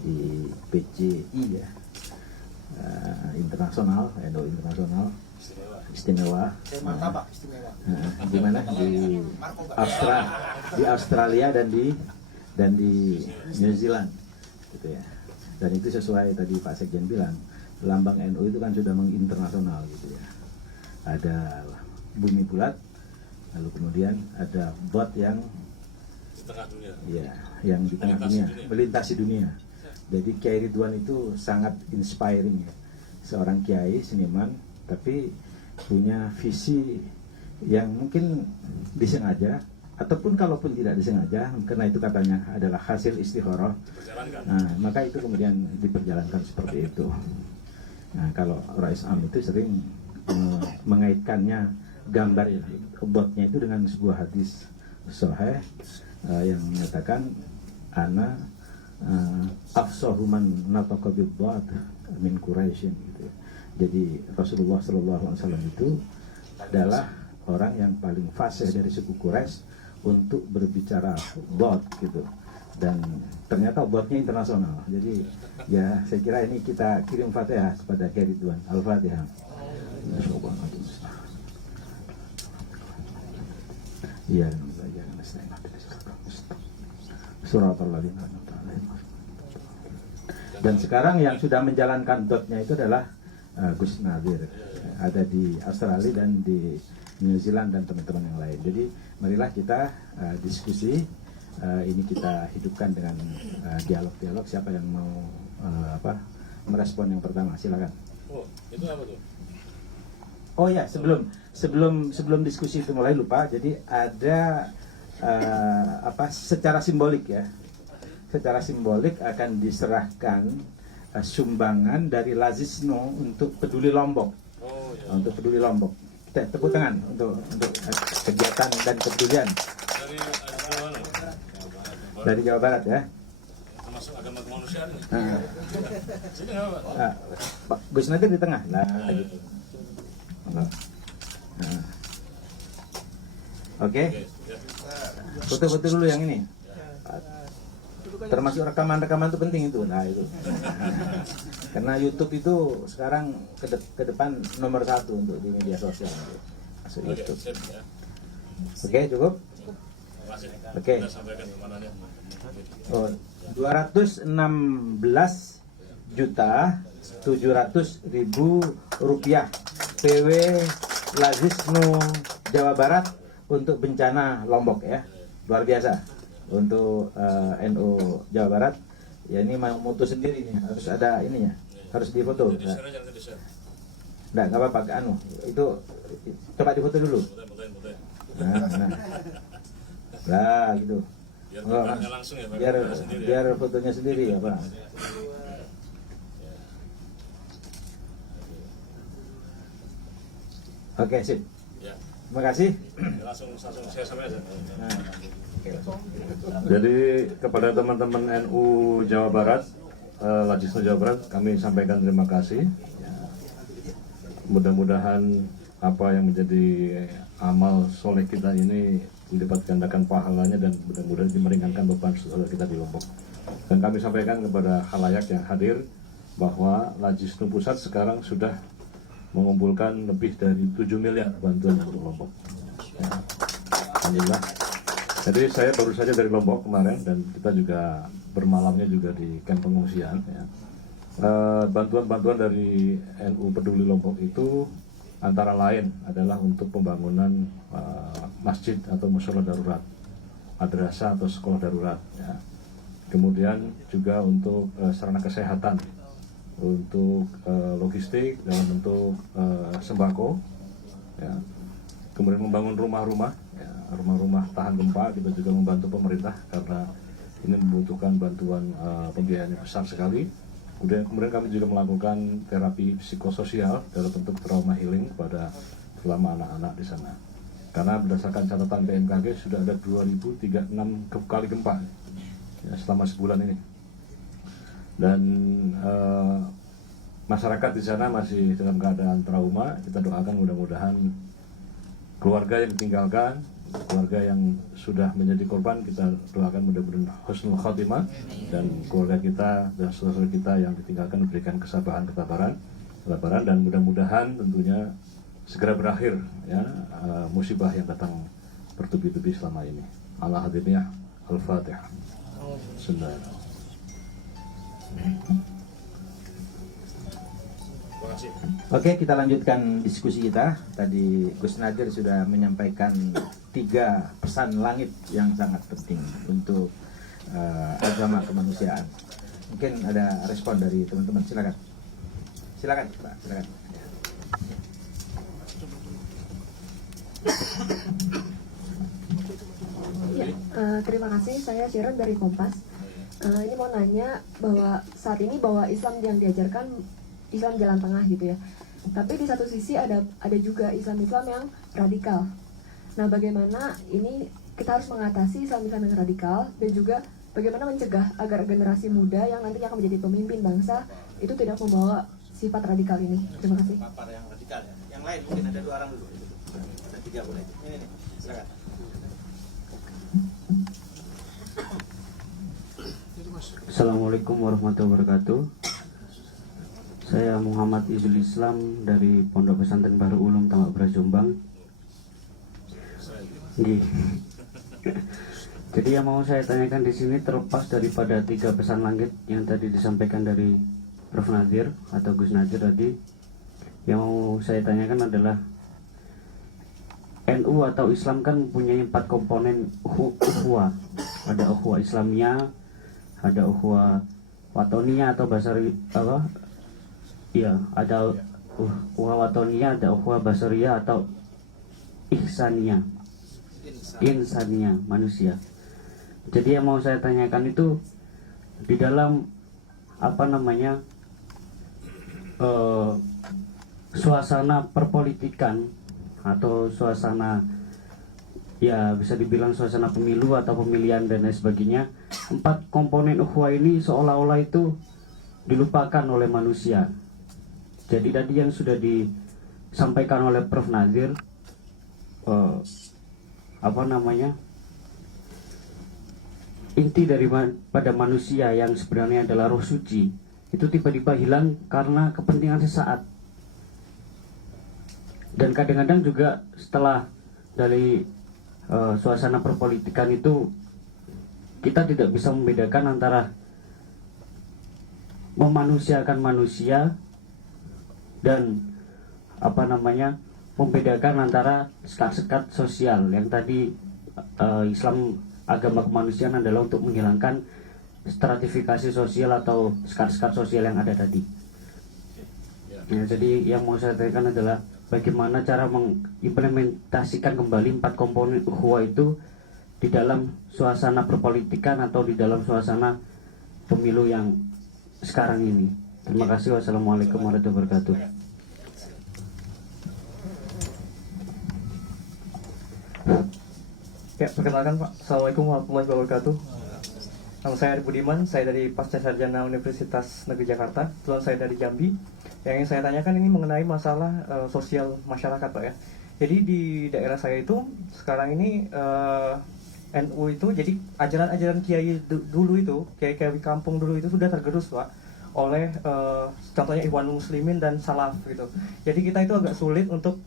di PCI ya, internasional, NU internasional istimewa. Mantap, istimewa. Gimana di Australia dan di New Zealand gitu ya. Dan itu sesuai tadi Pak Sekjen bilang, lambang NU itu kan sudah menginternasional gitu ya. Ada bumi bulat, lalu kemudian ada bot yang di tengah dunia. Ya, yang di tengah dunia, melintasi dunia. Jadi Kiai Ridwan itu sangat inspiring ya. Seorang kiai seniman tapi punya visi yang mungkin disengaja ataupun kalaupun tidak disengaja, karena itu katanya adalah hasil istikharah. Nah, maka itu kemudian diperjalankan seperti itu. Nah, kalau Rais Am itu sering mengaitkannya gambar botnya itu dengan sebuah hadis sahih yang menyatakan ana afsahu man nataqa bid-dad min Quraisy gitu. Jadi Rasulullah sallallahu alaihi wasallam itu adalah orang yang paling fasih dari suku Quraisy untuk berbicara bot gitu. Dan ternyata botnya internasional. Jadi ya saya kira ini kita kirim Fatihah kepada Kiai Ridwan. Al-Fatihah. Iya, dan sekarang yang sudah menjalankan dotnya itu adalah Gus Nadir, ada di Australia dan di New Zealand dan teman-teman yang lain. Jadi marilah kita diskusi, ini kita hidupkan dengan dialog-dialog. Siapa yang mau merespon yang pertama, silakan. Oh, itu apa tuh? Oh ya, sebelum diskusi itu mulai lupa. Jadi ada secara simbolik ya. Secara simbolik akan diserahkan sumbangan dari Lazisno untuk Peduli Lombok. Oh, ya. Untuk Peduli Lombok. Kita tepuk tangan untuk kegiatan dan kepedulian dari Jawa Barat ya. Termasuk agama kemanusiaan ini. Sini nggak apa? Pak Gus Nadir di tengah. Nah, gitu. Oke. Ya. Foto-foto dulu yang ini. Termasuk rekaman-rekaman itu penting itu. Nah itu. Karena YouTube itu sekarang ke depan nomor 1 untuk di media sosial. Masuk Oke, YouTube. sip, ya. Oke, cukup. Terima kasih. Oke. Kita sampaikan kemananya. Oh, 216.700.000 rupiah PW Lazisno Jawa Barat untuk bencana Lombok ya. Luar biasa untuk NU Jawa Barat. Ya ini mau mutu sendiri nih, harus ada ininya. Harus difoto. Di share aja, nanti di share. Enggak apa-apa ke anu. Itu coba difoto dulu. Betul. Nah. Lah gitu. Biar Oh, gambarnya langsung ya, Pak. biar Sendiri ya. biar fotonya sendiri ya Pak. Oke sip. Ya. Terima kasih. Langsung saya sampaikan aja. Nah, oke. Jadi kepada teman-teman NU Jawa Barat, Lazisno Jawa Barat, kami sampaikan terima kasih. Mudah-mudahan apa yang menjadi amal soleh kita ini dilipat gandakan pahalanya dan mudah-mudahan meringankan beban saudara kita di Lombok. Dan kami sampaikan kepada khalayak yang hadir bahwa Lazisno Pusat sekarang sudah mengumpulkan lebih dari 7 miliar bantuan untuk Lombok. Ya. Alhamdulillah. Jadi saya baru saja dari Lombok kemarin dan kita juga bermalamnya juga di kamp pengungsian. Ya. Bantuan-bantuan dari NU Peduli Lombok itu antara lain adalah untuk pembangunan masjid atau mushola darurat, madrasah atau sekolah darurat. Ya. Kemudian juga untuk sarana kesehatan, untuk logistik dalam bentuk sembako, ya. Kemudian membangun rumah-rumah, ya, rumah-rumah tahan gempa. Kita juga membantu pemerintah karena ini membutuhkan bantuan pembiayaan yang besar sekali. Kemudian kami juga melakukan terapi psikososial dalam bentuk trauma healing kepada selama anak-anak di sana. Karena berdasarkan catatan BMKG sudah ada 2036 kali gempa ya, selama sebulan ini. Dan masyarakat di sana masih dalam keadaan trauma. Kita doakan mudah-mudahan keluarga yang ditinggalkan, keluarga yang sudah menjadi korban, kita doakan mudah-mudahan husnul khotimah, dan keluarga kita dan saudara kita yang ditinggalkan diberikan kesabaran, ketabahan, dan mudah-mudahan tentunya segera berakhir ya musibah yang datang bertubi-tubi selama ini. Ala hadirnya Al-Fatihah. Bismillahirrahmanirrahim. Terima kasih. Oke, kita lanjutkan diskusi kita. Tadi Gus Nadir sudah menyampaikan 3 pesan langit yang sangat penting untuk agama kemanusiaan. Mungkin ada respon dari teman-teman. Silakan. Silakan, Pak. Silakan. Ya, terima kasih. Saya Sharon dari Kompas. Ini mau nanya bahwa saat ini bahwa Islam yang diajarkan Islam jalan tengah gitu ya. Tapi di satu sisi ada juga Islam-Islam yang radikal. Nah, bagaimana ini kita harus mengatasi Islam-Islam yang radikal dan juga bagaimana mencegah agar generasi muda yang nantinya akan menjadi pemimpin bangsa itu tidak membawa sifat radikal ini. Terima kasih. Papar yang radikal ya. Yang lain mungkin ada 2 orang dulu. Ada 3 boleh. Ini silakan. Assalamualaikum warahmatullahi wabarakatuh. Saya Muhammad Izul Islam dari Pondok Pesantren Bahrul Ulum Tambak Beras Jombang. Jadi yang mau saya tanyakan di sini terlepas daripada 3 pesan langit yang tadi disampaikan dari Prof. Nadir atau Gus Nadir tadi, yang mau saya tanyakan adalah NU atau Islam kan mempunyai 4 komponen ukhuwah. Ada ukhuwah Islamiyah, ada ukhuwah watoniyah atau basari apa? Iya, ada ukhuwah watoniyah, ada ukhuwah basariyah atau ihsaniyah. Insaniyah, manusia. Jadi yang mau saya tanyakan itu di dalam apa namanya suasana perpolitikan atau suasana ya bisa dibilang suasana pemilu atau pemilihan dan lain sebagainya, 4 komponen ukhuwah ini seolah-olah itu dilupakan oleh manusia. Jadi tadi yang sudah disampaikan oleh Prof. Nadir apa namanya inti pada manusia yang sebenarnya adalah roh suci itu tiba-tiba hilang karena kepentingan sesaat. Dan kadang-kadang juga setelah dari suasana perpolitikan itu kita tidak bisa membedakan antara memanusiakan manusia dan apa namanya membedakan antara sekat-sekat sosial yang tadi Islam agama kemanusiaan adalah untuk menghilangkan stratifikasi sosial atau sekat-sekat sosial yang ada tadi. Ya, jadi yang mau saya tanyakan adalah bagaimana cara mengimplementasikan kembali 4 komponen ukhuwah itu di dalam suasana perpolitikan atau di dalam suasana pemilu yang sekarang ini. Terima kasih. Wassalamualaikum warahmatullahi wabarakatuh. Ya, perkenalkan Pak. Assalamualaikum warahmatullahi wabarakatuh. Nama saya Ari Budiman, saya dari Pasca Sarjana Universitas Negeri Jakarta. Kebetulan saya dari Jambi. Yang ingin saya tanyakan ini mengenai masalah sosial masyarakat, Pak ya. Jadi di daerah saya itu sekarang ini NU itu jadi ajaran-ajaran kiai dulu itu, kiai-kiai kampung dulu itu sudah tergerus, Pak, oleh contohnya Ikhwanul Muslimin dan Salaf gitu. Jadi kita itu agak sulit untuk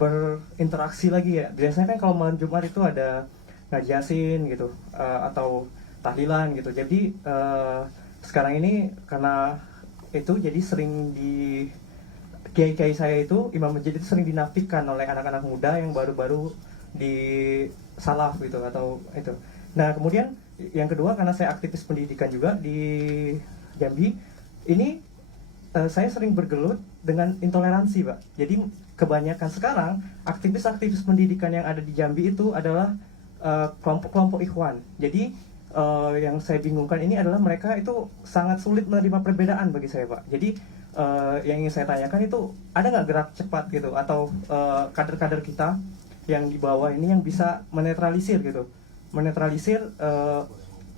berinteraksi lagi ya. Biasanya kan kalau malam Jumat itu ada ngaji Yasin gitu atau tahlilan gitu. Jadi sekarang ini karena itu jadi sering di kiai-kiai saya itu imam masjid itu sering dinafikan oleh anak-anak muda yang baru-baru di salaf gitu atau itu. Nah kemudian yang kedua karena saya aktivis pendidikan juga di Jambi ini saya sering bergelut dengan intoleransi, Pak. Jadi kebanyakan sekarang aktivis-aktivis pendidikan yang ada di Jambi itu adalah kelompok-kelompok ikhwan. Jadi yang saya bingungkan ini adalah mereka itu sangat sulit menerima perbedaan bagi saya, Pak. Jadi yang ingin saya tanyakan itu ada nggak gerak cepat gitu atau kader-kader kita yang di bawah ini yang bisa menetralisir gitu,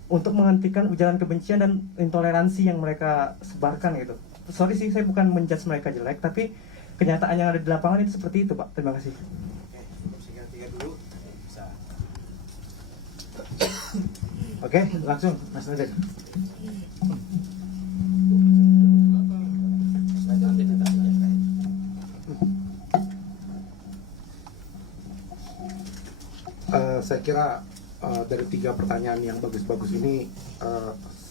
untuk menghentikan ujaran kebencian dan intoleransi yang mereka sebarkan gitu. Sorry sih, saya bukan menjudge mereka jelek, tapi kenyataan yang ada di lapangan itu seperti itu, Pak. Terima kasih. Oke, langsung Mas Nadir. Saya kira dari 3 pertanyaan yang bagus-bagus ini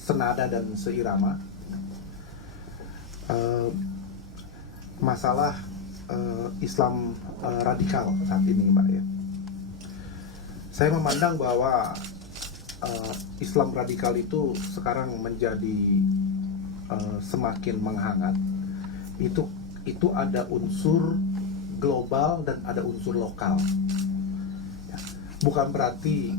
senada dan seirama. Masalah Islam radikal saat ini, Mbak ya. Saya memandang bahwa Islam radikal itu sekarang menjadi semakin menghangat. Itu ada unsur global dan ada unsur lokal. Ya. Bukan berarti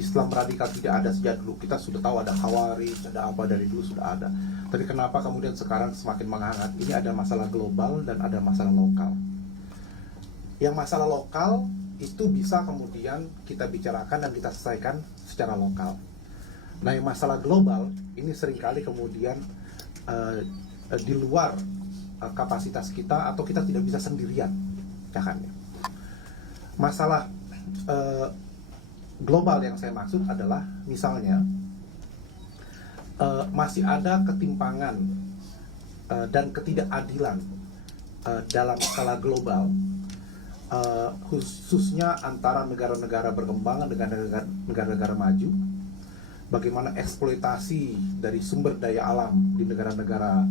Islam radikal tidak ada sejak dulu. Kita sudah tahu ada Khawarij, ada apa dari dulu sudah ada. Tapi kenapa kemudian sekarang semakin menghangat? Ini ada masalah global dan ada masalah lokal. Yang masalah lokal itu bisa kemudian kita bicarakan dan kita selesaikan secara lokal. Nah, yang masalah global ini seringkali kemudian di luar kapasitas kita atau kita tidak bisa sendirian, ya kan? Masalah global yang saya maksud adalah misalnya masih ada ketimpangan dan ketidakadilan dalam skala global, khususnya antara negara-negara berkembang dengan negara-negara maju. Bagaimana eksploitasi dari sumber daya alam di negara-negara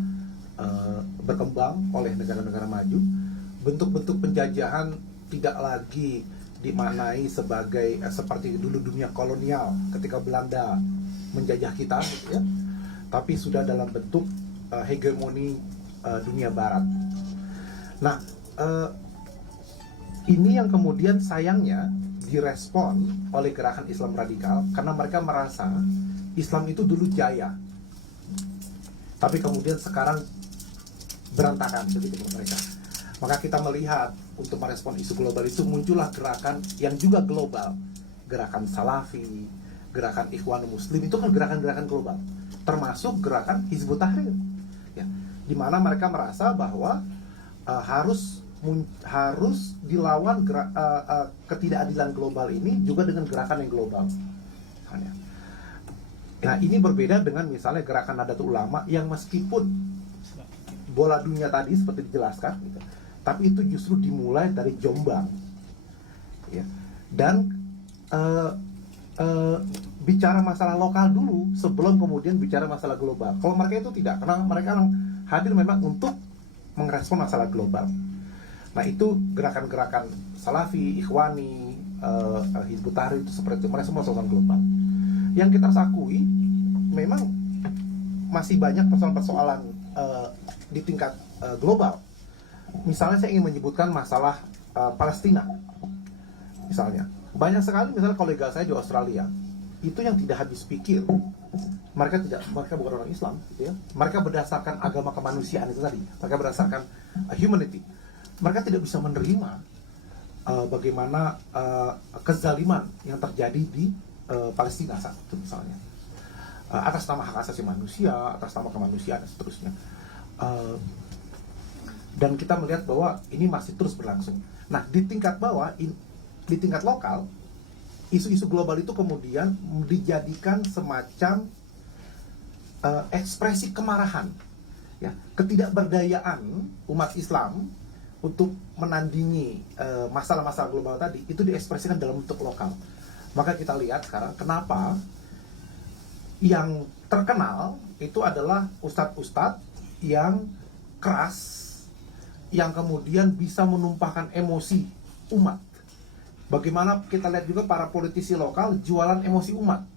berkembang oleh negara-negara maju. Bentuk-bentuk penjajahan tidak lagi dimaknai sebagai seperti dulu dunia kolonial ketika Belanda menjajah kita, gitu ya, tapi sudah dalam bentuk hegemoni dunia barat. Nah, ini yang kemudian sayangnya direspon oleh gerakan Islam radikal karena mereka merasa Islam itu dulu jaya, tapi kemudian sekarang berantakan, begitu mereka. Maka kita melihat untuk merespon isu global itu muncullah gerakan yang juga global, gerakan Salafi, gerakan Ikhwan Muslim, itu kan gerakan-gerakan global, termasuk gerakan Hizbut Tahrir, ya, di mana mereka merasa bahwa harus dilawan ketidakadilan global ini juga dengan gerakan yang global. Nah, ini berbeda dengan misalnya gerakan Nahdlatul Ulama yang meskipun bola dunia tadi seperti dijelaskan, gitu, tapi itu justru dimulai dari Jombang, ya. Dan bicara masalah lokal dulu sebelum kemudian bicara masalah global. Kalau mereka itu tidak, karena mereka hadir memang untuk merespon masalah global. Nah, itu gerakan-gerakan Salafi, Ikhwani, Hizbut Tahrir itu seperti itu, merespon masalah global. Yang kita akui memang masih banyak persoalan-persoalan di tingkat global. Misalnya saya ingin menyebutkan masalah Palestina. Misalnya, banyak sekali misalnya kolega saya di Australia itu yang tidak habis pikir. Mereka bukan orang Islam, gitu ya. Mereka berdasarkan agama kemanusiaan itu tadi. Mereka berdasarkan humanity. Mereka tidak bisa menerima bagaimana kezaliman yang terjadi di Palestina saat itu misalnya. Atas nama hak asasi manusia, atas nama kemanusiaan dan seterusnya. Dan kita melihat bahwa ini masih terus berlangsung. Nah, di tingkat bawah, di tingkat lokal, isu-isu global itu kemudian dijadikan semacam ekspresi kemarahan, ya, ketidakberdayaan umat Islam untuk menandingi masalah-masalah global tadi, itu diekspresikan dalam bentuk lokal. Maka kita lihat sekarang kenapa yang terkenal itu adalah ustadz-ustadz yang keras, yang kemudian bisa menumpahkan emosi umat. Bagaimana kita lihat juga para politisi lokal jualan emosi umat.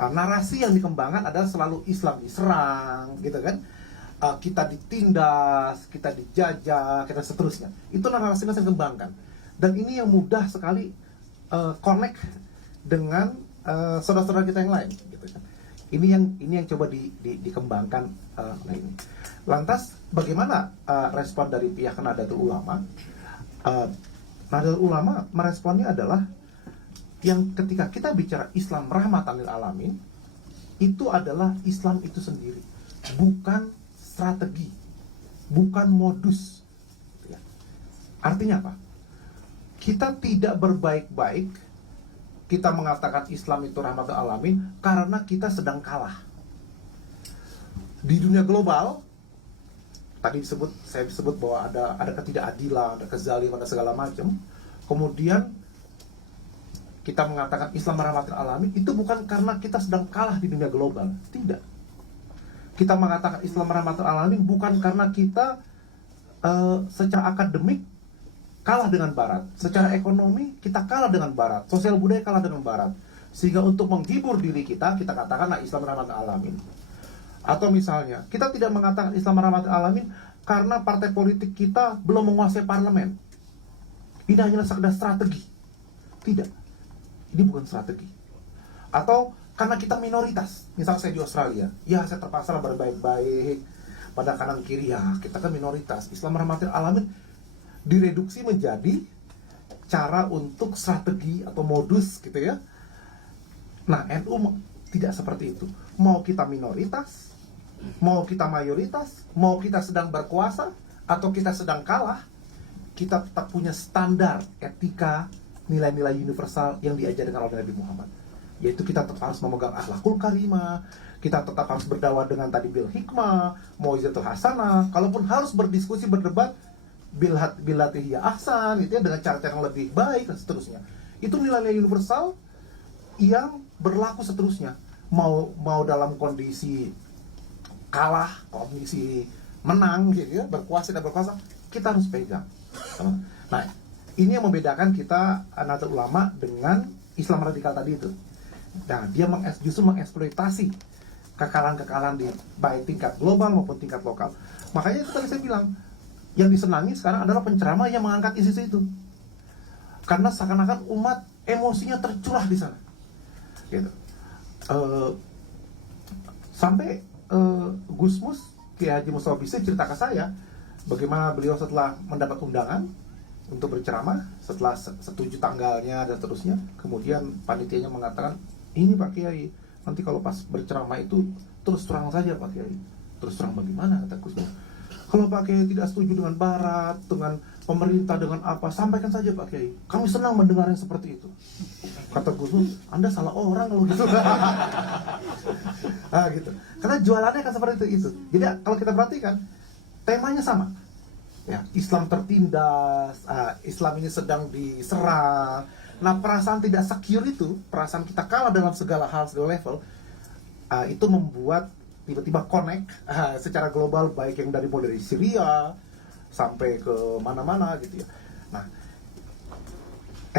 Narasi yang dikembangkan adalah selalu Islam diserang, gitu kan? Kita ditindas, kita dijajah, kita seterusnya. Itu narasi yang dikembangkan. Dan ini yang mudah sekali connect dengan saudara-saudara kita yang lain, gitu kan? Ini yang coba dikembangkan. Nah ini. Lantas bagaimana respon dari pihak Nahdlatul Ulama? Nahdlatul Ulama meresponnya adalah yang ketika kita bicara Islam rahmatan lil alamin, itu adalah Islam itu sendiri, bukan strategi, bukan modus. Artinya apa? Kita tidak berbaik-baik, kita mengatakan Islam itu rahmatan lil alamin karena kita sedang kalah. Di dunia global, tadi saya disebut bahwa ada ketidakadilan, ada kezaliman, ada segala macam. Kemudian kita mengatakan Islam rahmatul alamin, itu bukan karena kita sedang kalah di dunia global, tidak. Kita mengatakan Islam rahmatul alamin bukan karena kita secara akademik kalah dengan Barat, secara ekonomi kita kalah dengan Barat, sosial budaya kalah dengan Barat, sehingga untuk menghibur diri kita katakanlah Islam rahmatul alamin. Atau misalnya, kita tidak mengatakan Islam rahmatul alamin karena partai politik kita belum menguasai parlemen. Ini hanyalah sekedar strategi. Tidak. Ini bukan strategi. Atau karena kita minoritas. Misalnya saya di Australia, ya saya terpaksa berbaik-baik pada kanan kiri, ya kita kan minoritas. Islam rahmatil alamin direduksi menjadi cara untuk strategi atau modus gitu ya. Nah, NU tidak seperti itu. Mau kita minoritas, mau kita mayoritas, mau kita sedang berkuasa atau kita sedang kalah, kita tetap punya standar etika, nilai-nilai universal yang diajarkan oleh Nabi Muhammad. Yaitu kita tetap harus memegang akhlakul karimah, kita tetap harus berdakwah dengan tadi bil hikmah, mau'izatul hasanah, kalaupun harus berdiskusi, berdebat, billati hiya ahsan, gitu ya, dengan cara yang lebih baik dan seterusnya. Itu nilai-nilai universal yang berlaku seterusnya. Mau dalam kondisi kalah, kondisi menang gitu ya, berkuasa dan berkuasa, kita harus pegang. Nah, ini yang membedakan kita Nahdlatul Ulama dengan Islam radikal tadi itu. Nah, dia justru mengeksploitasi kekalahan-kekalahan di baik tingkat global maupun tingkat lokal. Makanya itu tadi saya bilang, yang disenangi sekarang adalah penceramah yang mengangkat isu itu. Karena seakan-akan umat emosinya tercurah di sana. Gitu. Sampai Gusmus Kiai Haji Mustafa Bisri cerita ke saya bagaimana beliau setelah mendapat undangan untuk berceramah, setelah setuju tanggalnya dan seterusnya, kemudian panitianya mengatakan, ini Pak Kiai, nanti kalau pas berceramah itu terus terang saja Pak Kiai. Terus terang bagaimana, kata Gusmus? Kalau Pak Kiai tidak setuju dengan Barat, dengan pemerintah, dengan apa, sampaikan saja Pak Kiai. Kami senang mendengar yang seperti itu. Kata Gusmus, Anda salah orang kalau gitu. Nah, gitu. Karena jualannya kan seperti itu. Jadi kalau kita perhatikan, temanya sama. Ya, Islam tertindas, Islam ini sedang diserang. Nah, perasaan tidak secure itu, perasaan kita kalah dalam segala hal, segala level, itu membuat tiba-tiba connect secara global, baik yang mulai dari Syria sampai ke mana-mana gitu ya. Nah,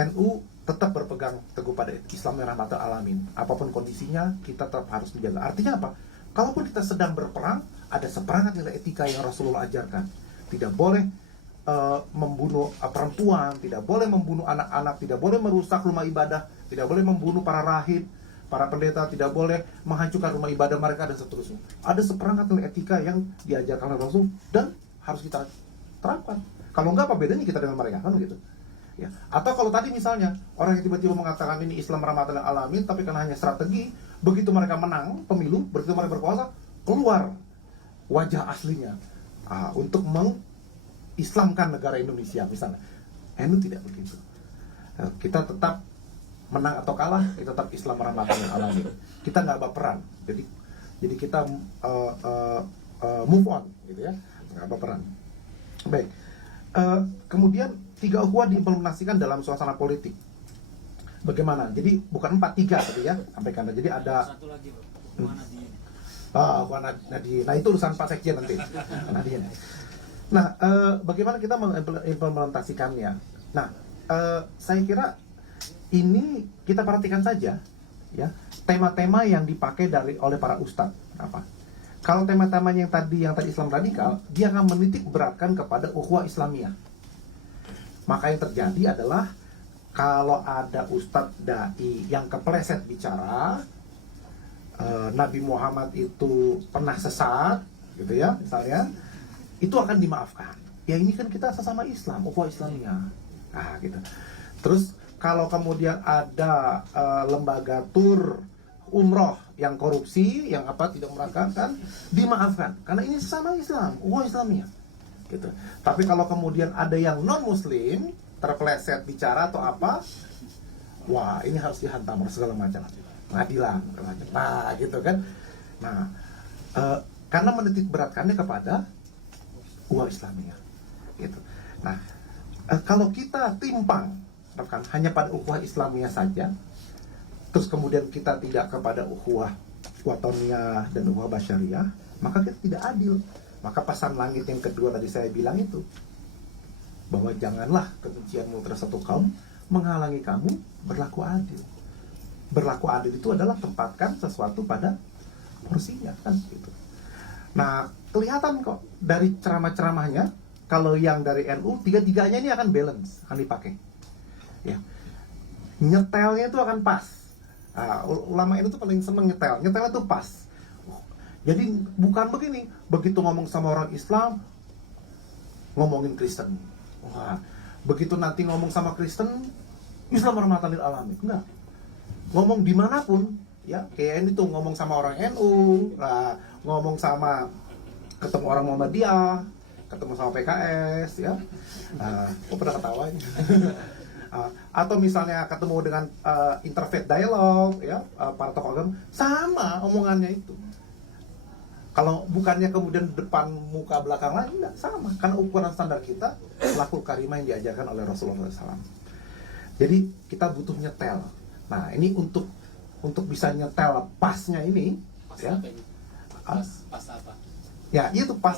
NU tetap berpegang teguh pada Islam yang rahmatul alamin. Apapun kondisinya, kita tetap harus menjaga. Artinya apa? Kalaupun kita sedang berperang, ada seperangkat nilai etika yang Rasulullah ajarkan. Tidak boleh membunuh perempuan, tidak boleh membunuh anak-anak, tidak boleh merusak rumah ibadah, tidak boleh membunuh para rahib, para pendeta, tidak boleh menghancurkan rumah ibadah mereka dan seterusnya. Ada seperangkat nilai etika yang diajarkan oleh Rasul dan harus kita terapkan. Kalau enggak, apa bedanya kita dengan mereka, kan gitu. Ya. Atau kalau tadi misalnya orang yang tiba-tiba mengatakan ini Islam rahmatan lil alamin, tapi karena hanya strategi, begitu mereka menang pemilu, begitu mereka berkuasa, keluar wajah aslinya untuk mengislamkan negara Indonesia misalnya. NU tidak begitu. Kita tetap menang atau kalah, kita tetap Islam rahmatan lil alamin. Kita nggak baperan. Jadi kita move on, gitu ya, nggak baperan. Baik. Kemudian 3 ukhuwah diimplementasikan dalam suasana politik. Bagaimana? Jadi bukan 4-3 tadi ya, sampaikan. Jadi ada Satu lagi, Bro. ukhuwah Nadiyin. Nah, itu urusan Pak Sekjen nanti. Nadiyin. Nah, bagaimana kita mengimplementasikannya? Nah, saya kira ini kita perhatikan saja ya, tema-tema yang dipakai oleh para ustadz. Apa? Kalau tema-temanya yang tadi Islam radikal, dia akan menitik beratkan kepada ukhuwah Islamiyah. Maka yang terjadi adalah kalau ada ustadz dai yang kepleset bicara, Nabi Muhammad itu pernah sesat, gitu ya, misalnya, itu akan dimaafkan. Ya ini kan kita sesama Islam, ukhuwah Islamiyah. Nah, gitu. Terus kalau kemudian ada lembaga tur umroh yang korupsi, yang tidak merangkakan, dimaafkan karena ini sesama Islam, ukhuwah Islamiyah, gitu. Tapi kalau kemudian ada yang non muslim terpleset bicara atau apa, wah ini harus dihantam segala macam, pengadilan, nah gitu kan. Nah, karena menitik beratkannya kepada ukhuwah Islamiyah, gitu. Nah, kalau kita timpang hanya pada ukhuwah Islamiyah saja, terus kemudian kita tidak kepada ukhuwah watoniyah dan ukhuwah basyariyah, maka kita tidak adil. Maka pesan langit yang kedua tadi saya bilang itu, bahwa janganlah kebencianmu terhadap satu kaum menghalangi kamu berlaku adil. Berlaku adil itu adalah tempatkan sesuatu pada porsinya, kan gitu. Nah, kelihatan kok dari ceramah-ceramahnya, kalau yang dari NU, tiga-tiganya ini akan balance, akan dipakai. Ya. Nyetelnya itu akan pas. Ulama NU tuh paling seneng nyetel. Nyetelnya tuh pas. Jadi bukan begini, begitu ngomong sama orang Islam ngomongin Kristen. Wah, begitu nanti ngomong sama Kristen, Islam rahmatan lil alamin. Enggak. Ngomong dimanapun, ya kayak ini tuh ngomong sama orang NU, ngomong sama ketemu orang Muhammadiyah, ketemu sama PKS, ya. Kok pada ketawa ini? Atau misalnya ketemu dengan interfaith dialog, ya, para tokoh agama, sama omongannya itu. Kalau bukannya kemudian depan muka belakang lagi, enggak, sama. Karena ukuran standar kita akhlakul karimah yang diajarkan oleh Rasulullah SAW. Jadi kita butuh nyetel. Nah ini untuk bisa nyetel pasnya ini, pas ya. Apa ini? Pas apa? Ya itu pas.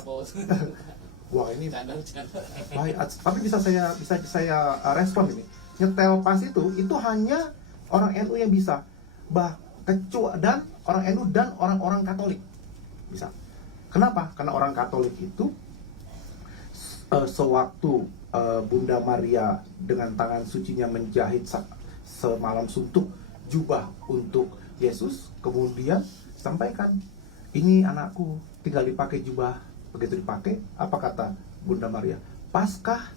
Wah ini. Baik, tapi bisa saya respon ini. Nyetel pas itu hanya orang NU yang bisa. Dan orang NU dan orang-orang Katolik bisa. Kenapa? Karena orang Katolik itu sewaktu Bunda Maria dengan tangan sucinya menjahit semalam suntuk jubah untuk Yesus, kemudian sampaikan, ini anakku, tinggal dipakai jubah. Begitu dipakai, apa kata Bunda Maria? Paskah.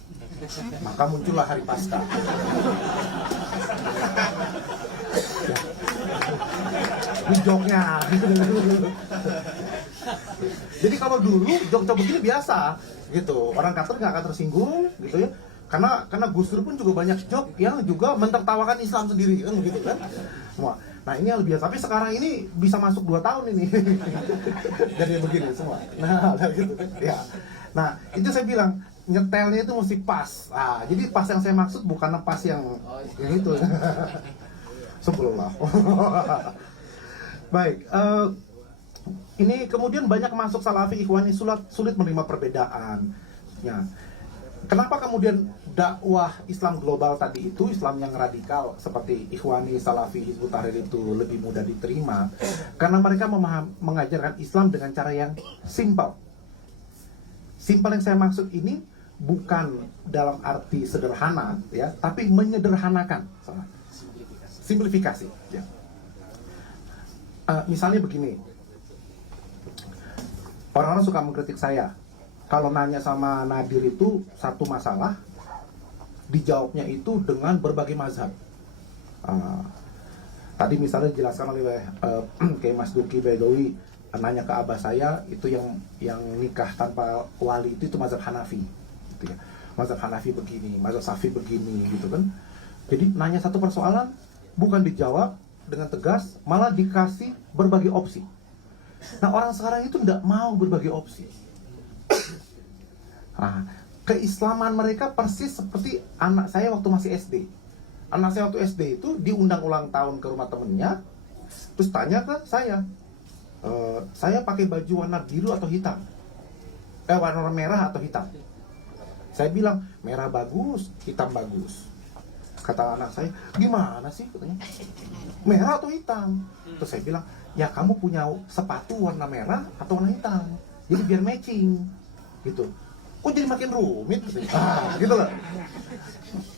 Maka muncullah hari Paskah. Ya. Ini joknya. Jadi kalau dulu jok-jok begini biasa gitu, orang Katolik nggak akan tersinggung gitu ya, karena Gus Dur pun juga banyak jok yang juga mentertawakan Islam sendiri kan begitu kan semua. Nah ini yang lebih biasa, tapi sekarang ini bisa masuk 2 tahun ini jadi begini semua. Nah gitu kan ya. Nah itu saya bilang nyetelnya itu mesti pas. Jadi pas yang saya maksud bukan pas yang itu. Sebelumlah. Baik. Ini kemudian banyak masuk Salafi Ikhwani sulit menerima perbedaan. Ya. Kenapa kemudian dakwah Islam global tadi itu, Islam yang radikal seperti Ikhwani, Salafi, Hizbut Tahrir itu lebih mudah diterima? Karena mereka mengajarkan Islam dengan cara yang simple. Simple yang saya maksud ini bukan dalam arti sederhana, ya, tapi menyederhanakan. Simplifikasi. Ya. Misalnya begini. Orang-orang suka mengkritik saya. Kalau nanya sama Nadir itu satu masalah, dijawabnya itu dengan berbagai mazhab. Tadi misalnya dijelaskan oleh kayak Mas Duki Bedowi, nanya ke abah saya, itu yang nikah tanpa wali itu mazhab Hanafi. Gitu ya. Mazhab Hanafi begini, mazhab Syafi'i begini, gitu kan. Jadi nanya satu persoalan, bukan dijawab dengan tegas, malah dikasih berbagai opsi. Nah orang sekarang itu tidak mau berbagi opsi. Keislaman mereka persis seperti anak saya waktu masih SD. Anak saya waktu SD itu diundang ulang tahun ke rumah temennya, terus tanya ke saya pakai baju warna biru atau hitam? Warna merah atau hitam? Saya bilang merah bagus, hitam bagus. Kata anak saya, gimana sih? Katanya, merah atau hitam? Terus saya bilang, ya kamu punya sepatu warna merah atau warna hitam, jadi biar matching gitu. Kok jadi makin rumit gitu loh,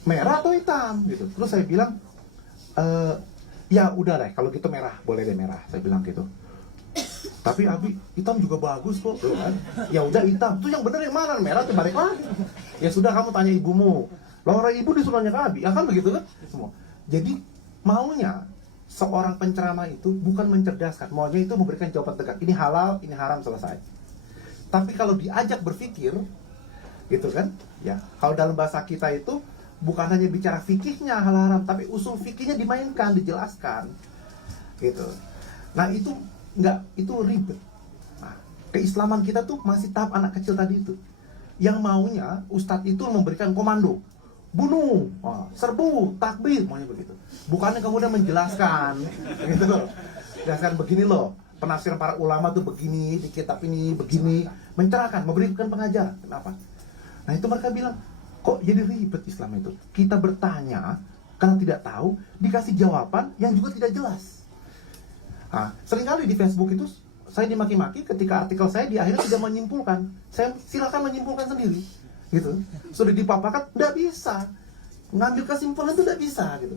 merah atau hitam gitu. Terus saya bilang ya udah deh kalau gitu merah, boleh deh merah, saya bilang gitu. Tapi Abi, hitam juga bagus kok kan? Ya udah hitam, tuh yang bener yang mana, merah tuh balik lagi. Ya sudah kamu tanya ibumu. Orang ibu disuruh nanya ke Abi, ya kan begitu kan semua. Jadi maunya seorang penceramah itu bukan mencerdaskan, maunya itu memberikan jawaban tegak. Ini halal, ini haram, selesai. Tapi kalau diajak berpikir, gitu kan? Ya, kalau dalam bahasa kita itu bukan hanya bicara fikihnya halal haram, tapi usul fikihnya dimainkan, dijelaskan, gitu. Nah itu itu ribet. Nah, keislaman kita tuh masih tahap anak kecil tadi itu, yang maunya ustadz itu memberikan komando. Bunuh, serbu, takbir, maunya begitu. Bukannya kemudian menjelaskan, gitu loh. Jelaskan begini loh, penafsiran para ulama tuh begini, di kitab ini begini, mencerahkan, memberikan pengajaran. Kenapa? Nah itu mereka bilang, kok jadi ribet Islam itu? Kita bertanya, karena tidak tahu, dikasih jawaban yang juga tidak jelas. Seringkali di Facebook itu saya dimaki-maki ketika artikel saya di akhirnya tidak menyimpulkan. Saya silakan menyimpulkan sendiri. Gitu. Sudah dipaparkan, tidak bisa. ngambil kesimpulan itu tidak bisa gitu.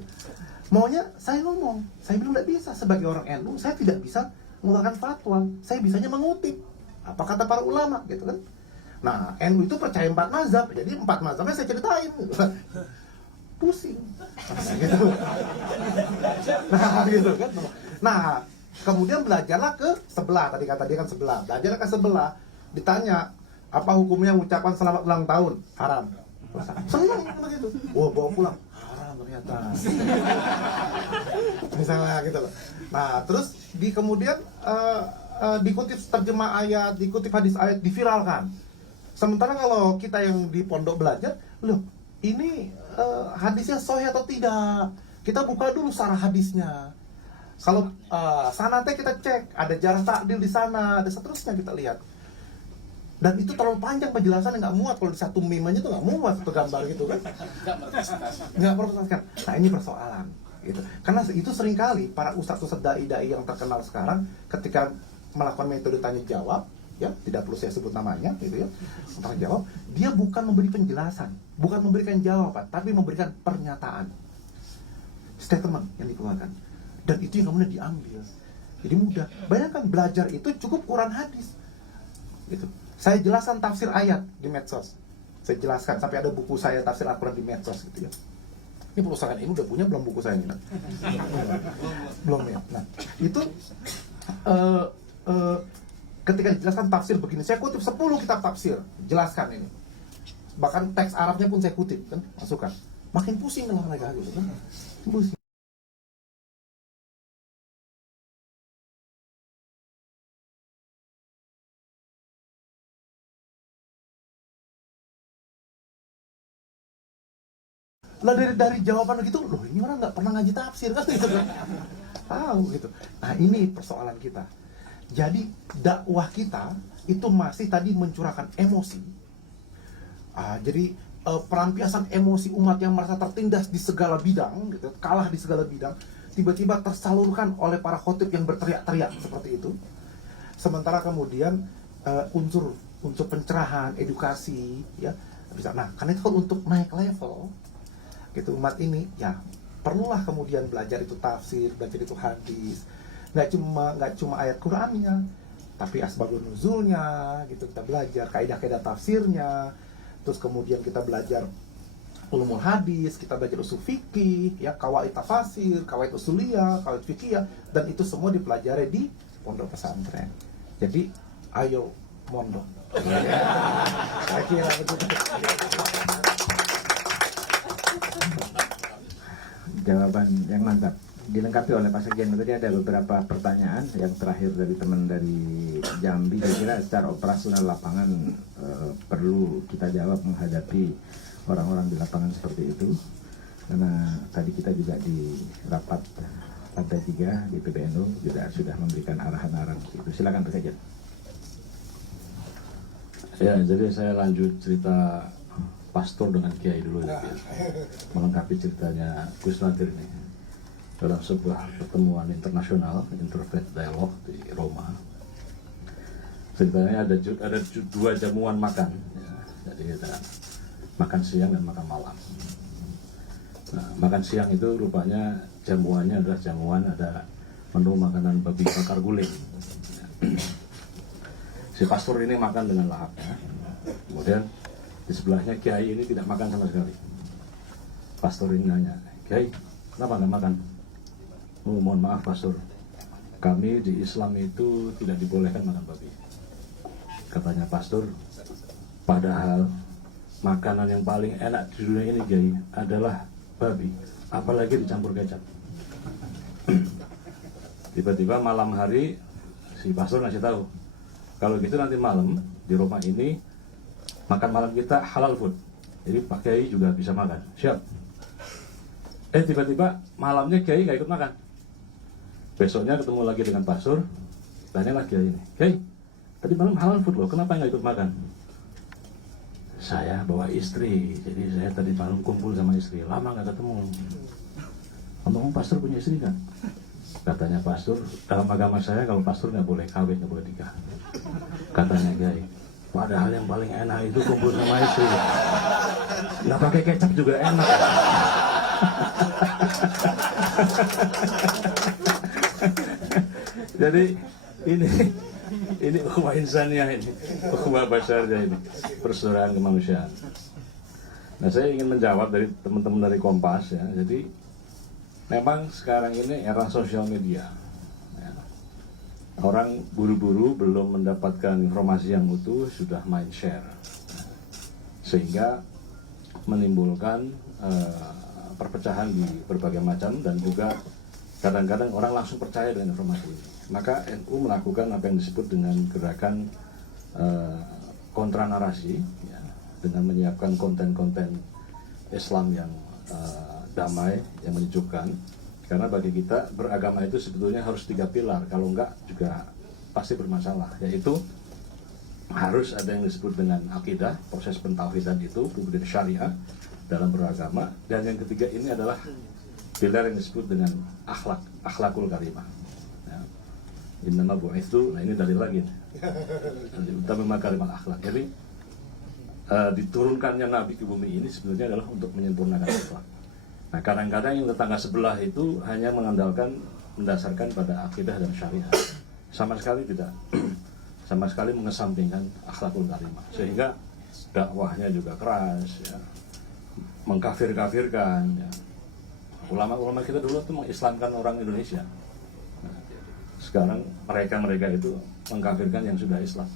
Maunya saya ngomong, saya bilang tidak bisa. Sebagai orang NU, saya tidak bisa mengeluarkan fatwa. Saya bisanya mengutip apa kata para ulama gitu kan. Nah, NU itu percaya 4 mazhab, jadi 4 mazhabnya saya ceritain gitu. Pusing gitu. Nah gitu kan. Nah, kemudian belajarlah ke sebelah. Tadi kata dia kan sebelah. Belajarlah ke sebelah. Ditanya, apa hukumnya ucapan selamat ulang tahun? Haram. Senang begitu. Wah, bawa pulang. Haram ternyata. Misalnya gitu loh. Nah, terus kemudian dikutip terjemah ayat, dikutip hadis ayat, diviralkan. Sementara kalau kita yang di pondok belajar, loh, ini hadisnya sahih atau tidak? Kita buka dulu sarah hadisnya. Kalau sanadnya kita cek, ada jarh ta'dil di sana, ada seterusnya kita lihat. Dan itu terlalu panjang penjelasannya, nggak muat. Kalau di satu meme aja tuh nggak muat satu gambar gitu kan. Nggak mempresentasikan. Nah, ini persoalan gitu. Karena itu seringkali para ustadz-ustadz dai-dai yang terkenal sekarang ketika melakukan metode tanya jawab, ya tidak perlu saya sebut namanya gitu ya, tanya jawab, dia bukan memberi penjelasan, bukan memberikan jawaban, tapi memberikan pernyataan, statement yang dikeluarkan. Dan itu yang kemudian diambil. Jadi mudah. Bayangkan belajar itu cukup Quran hadis gitu. Saya jelaskan tafsir ayat di medsos. Saya jelaskan sampai ada buku saya tafsir Al-Quran di medsos gitu ya. Ini perusahaan ini udah punya belum buku saya ini? Belum ya. Nah, itu ketika dijelaskan tafsir begini, saya kutip 10 kitab tafsir, jelaskan ini. Bahkan teks Arabnya pun saya kutip kan, masukkan. Makin pusing dengan mereka gitu kan. Pusing. Lah dari jawaban gitu, loh ini orang nggak pernah ngaji tafsir kan gitu kan. Tahu gitu. Nah, ini persoalan kita. Jadi dakwah kita itu masih tadi mencurahkan emosi. Jadi perampiasan emosi umat yang merasa tertindas di segala bidang, gitu, kalah di segala bidang, tiba-tiba tersalurkan oleh para khotib yang berteriak-teriak seperti itu. Sementara kemudian unsur pencerahan, edukasi, ya bisa. Nah, karena itu untuk naik level, gitu umat ini, ya perlulah kemudian belajar itu tafsir, belajar itu hadis. Nggak cuma ayat Qur'annya, tapi asbabun nuzulnya, gitu kita belajar kaidah-kaidah tafsirnya. Terus kemudian kita belajar ulumul hadis, kita belajar usul fikih, ya qawaid tafsir, qawaid usuliyah, qawaid fikih, dan itu semua dipelajari di pondok pesantren. Jadi ayo mondok. Saya kira begitu. Jawaban yang mantap dilengkapi oleh Pak Sekjen. Tadi ada beberapa pertanyaan yang terakhir dari teman dari Jambi. Saya kira secara operasional lapangan perlu kita jawab menghadapi orang-orang di lapangan seperti itu. Karena tadi kita juga di rapat lantai 3 di PBNU juga sudah memberikan arahan-arahan itu. Silakan Pak Sekjen. Ya, jadi saya lanjut cerita pastor dengan kiai dulu ya, melengkapi ceritanya Gus Nadir ini. Dalam sebuah pertemuan internasional, Interfaith Dialogue di Roma, ceritanya ada 2 jamuan makan, ya. Jadi ada makan siang dan makan malam. Nah, makan siang itu rupanya jamuannya adalah jamuan ada menu makanan babi bakar guling. Si pastor ini makan dengan lahap, ya. Kemudian di sebelahnya kiai ini tidak makan sama sekali. Pastor ini nanya, "Kiai, kenapa nggak makan?" "Oh, mohon maaf pastor, kami di Islam itu tidak dibolehkan makan babi." Katanya pastor, padahal makanan yang paling enak di dunia ini Kiai adalah babi, apalagi dicampur kecap. Tiba-tiba malam hari si pastor ngasih tahu, kalau gitu nanti malam di rumah ini makan malam kita halal food, jadi Pak Kiai juga bisa makan. Siap. Tiba-tiba malamnya Kiai gak ikut makan. Besoknya ketemu lagi dengan pastor, tanyalah Kiai ini, "Kiai, tadi malam halal food loh, kenapa gak ikut makan?" "Saya bawa istri, jadi saya tadi malam kumpul sama istri, lama gak ketemu." "Ngomong pastor punya istri kan?" Katanya pastor, dalam agama saya kalau pastor gak boleh kawin, gak boleh nikah. Katanya Kiai, Padahal yang paling enak itu kumpul sama istri. Nggak pakai kecap juga enak. Jadi ini ukhuwah insaniyah ini, ukhuwah basyariyah ini, persaudaraan kemanusiaan. Nah, saya ingin menjawab dari teman-teman dari Kompas ya. Jadi memang sekarang ini era sosial media. Ya. Orang buru-buru belum mendapatkan informasi yang utuh sudah main share, sehingga menimbulkan perpecahan di berbagai macam, dan juga kadang-kadang orang langsung percaya dengan informasi ini. Maka NU melakukan apa yang disebut dengan gerakan kontra narasi, ya, dengan menyiapkan konten-konten Islam yang damai, yang menyejukkan. Karena bagi kita beragama itu sebetulnya harus 3 pilar, kalau enggak juga pasti bermasalah, yaitu harus ada yang disebut dengan akidah, proses pentauhidan itu, kemudian syariah dalam beragama, dan yang ketiga ini adalah pilar yang disebut dengan akhlak, akhlakul karimah. Innama bu'itsu, nah ini dalil lagi nih. Utama makarimal akhlak. Jadi diturunkannya Nabi ke bumi ini sebenarnya adalah untuk menyempurnakan akhlak. Nah, kadang-kadang yang tetangga sebelah itu hanya mengandalkan mendasarkan pada akidah dan syariah. Sama sekali tidak, sama sekali mengesampingkan akhlakul karimah. Sehingga dakwahnya juga keras, ya, mengkafir-kafirkan. Ya. Ulama-ulama kita dulu tuh mengislamkan orang Indonesia. Sekarang mereka itu mengkafirkan yang sudah Islam.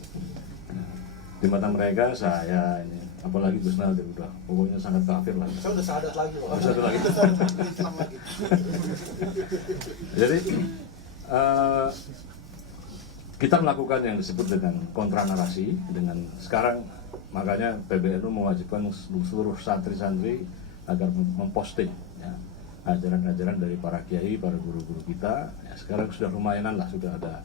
Di mata mereka saya ini, apalagi Gus Nadir, udah pokoknya sangat kafir lah. Saya udah sahadat lagi. Satu lagi. Islam lagi. Jadi kita melakukan yang disebut dengan kontra narasi, dengan sekarang makanya PBNU mewajibkan seluruh santri-santri agar memposting, ya, ajaran-ajaran dari para kiai, para guru-guru kita. Ya, sekarang sudah lumayanan lah, sudah ada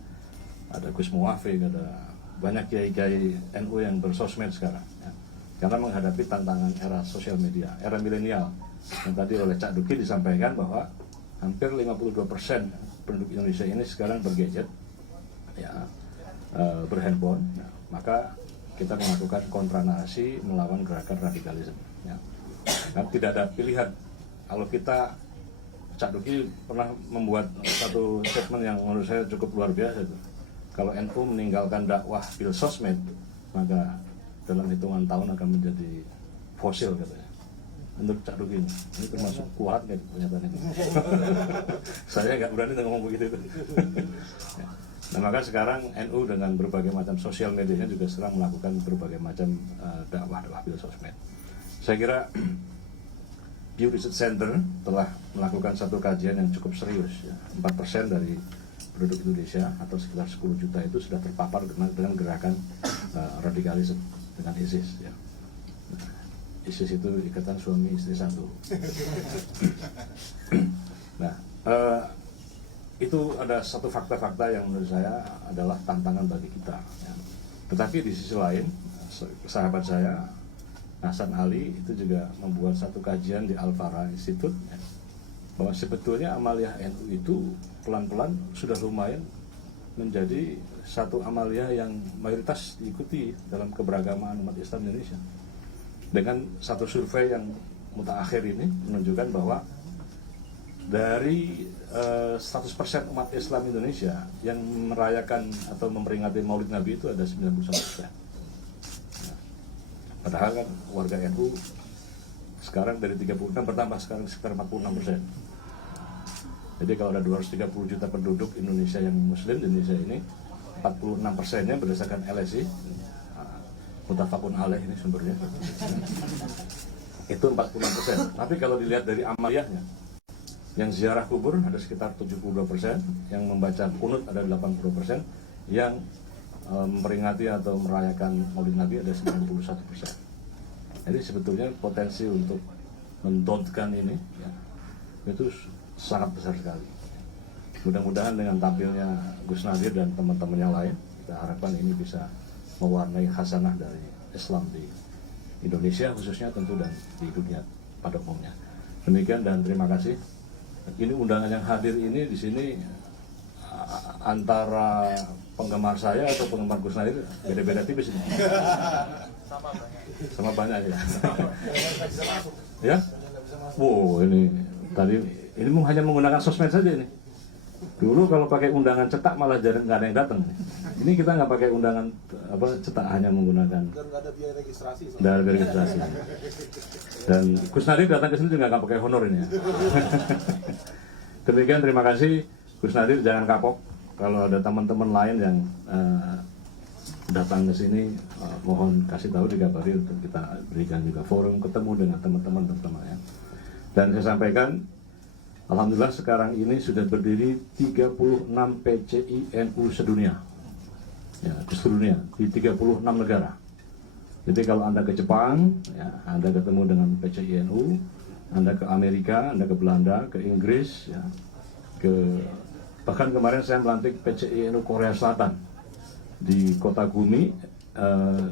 Gus Muwafiq, ada banyak kiai-kiai NU yang bersosmed sekarang. Ya. Karena menghadapi tantangan era sosial media, era milenial. Yang tadi oleh Cak Duki disampaikan bahwa hampir 52% penduduk Indonesia ini sekarang bergadget, ya, berhandphone. Ya. Maka kita melakukan kontra narasi melawan gerakan radikalisme. Ya. Nah, tidak ada pilihan. Kalau kita, Cak Duki pernah membuat satu statement yang menurut saya cukup luar biasa itu. Kalau NU meninggalkan dakwah bil sosmed, maka dalam hitungan tahun akan menjadi fosil, katanya. Untuk Cak Duki ini termasuk kuat nggak pernyataan ini? Saya nggak berani ngomong begitu. Nah, maka sekarang NU dengan berbagai macam sosial medianya juga sedang melakukan berbagai macam dakwah bil sosmed. Saya kira Pew Research Center telah melakukan satu kajian yang cukup serius, ya. 4% dari penduduk Indonesia atau sekitar 10 juta itu sudah terpapar dengan gerakan radikalisme, dengan ISIS, ya. Nah, ISIS itu ikatan suami istri satu. Nah, itu ada satu fakta-fakta yang menurut saya adalah tantangan bagi kita, ya. Tetapi di sisi lain, sahabat saya Hasan Ali itu juga membuat satu kajian di Al-Farah Institute, ya, bahwa sebetulnya amaliyah NU itu pelan-pelan sudah lumayan menjadi satu amaliyah yang mayoritas diikuti dalam keberagaman umat Islam Indonesia. Dengan satu survei yang mutaakhir ini menunjukkan bahwa dari 100% umat Islam Indonesia yang merayakan atau memperingati Maulid Nabi itu ada 91%. Padahal kan warga NU sekarang dari 30 kan bertambah sekarang sekitar 46%. Jadi kalau ada 230 juta penduduk Indonesia yang Muslim di Indonesia ini, 46%-nya berdasarkan LSI, mutafakun alaih ini sumbernya, itu 46%. Tapi kalau dilihat dari amaliyahnya, yang ziarah kubur ada sekitar 72%, yang membaca kunut ada 80%, yang memperingati atau merayakan Maulid Nabi ada 91%. Jadi sebetulnya potensi untuk mendotkan ini, ya, itu sangat besar sekali. Mudah-mudahan dengan tampilnya Gus Nadir dan teman-temannya lain, kita harapkan ini bisa mewarnai khasanah dari Islam di Indonesia khususnya, tentu, dan di dunia pada umumnya. Demikian dan terima kasih. Ini undangan yang hadir ini di sini antara penggemar saya atau penggemar Gus Nadir beda-beda tipis ini. Sama banyak ya. Ya? Wow, ini tadi ini hanya menggunakan sosmed saja ini. Dulu kalau pakai undangan cetak malah jarang, nggak ada yang datang. Ini kita nggak pakai undangan cetak, hanya menggunakan. Dan nggak ada biaya registrasi. Nggak ada biaya registrasi. Dan Gus Nadir datang ke sini juga nggak pakai honor ini ya. Demikian, terima kasih Gus Nadir, jangan kapok. Kalau ada teman-teman lain yang datang ke sini, mohon kasih tahu, dikabari untuk kita berikan juga forum ketemu dengan teman-teman terutama ya. Dan saya sampaikan, alhamdulillah sekarang ini sudah berdiri 36 PCI NU sedunia, ya, di seluruh dunia, di 36 negara. Jadi kalau Anda ke Jepang, ya, Anda ketemu dengan PCI NU, Anda ke Amerika, Anda ke Belanda, ke Inggris, ya, bahkan kemarin saya melantik PCI NU Korea Selatan di kota Gumi,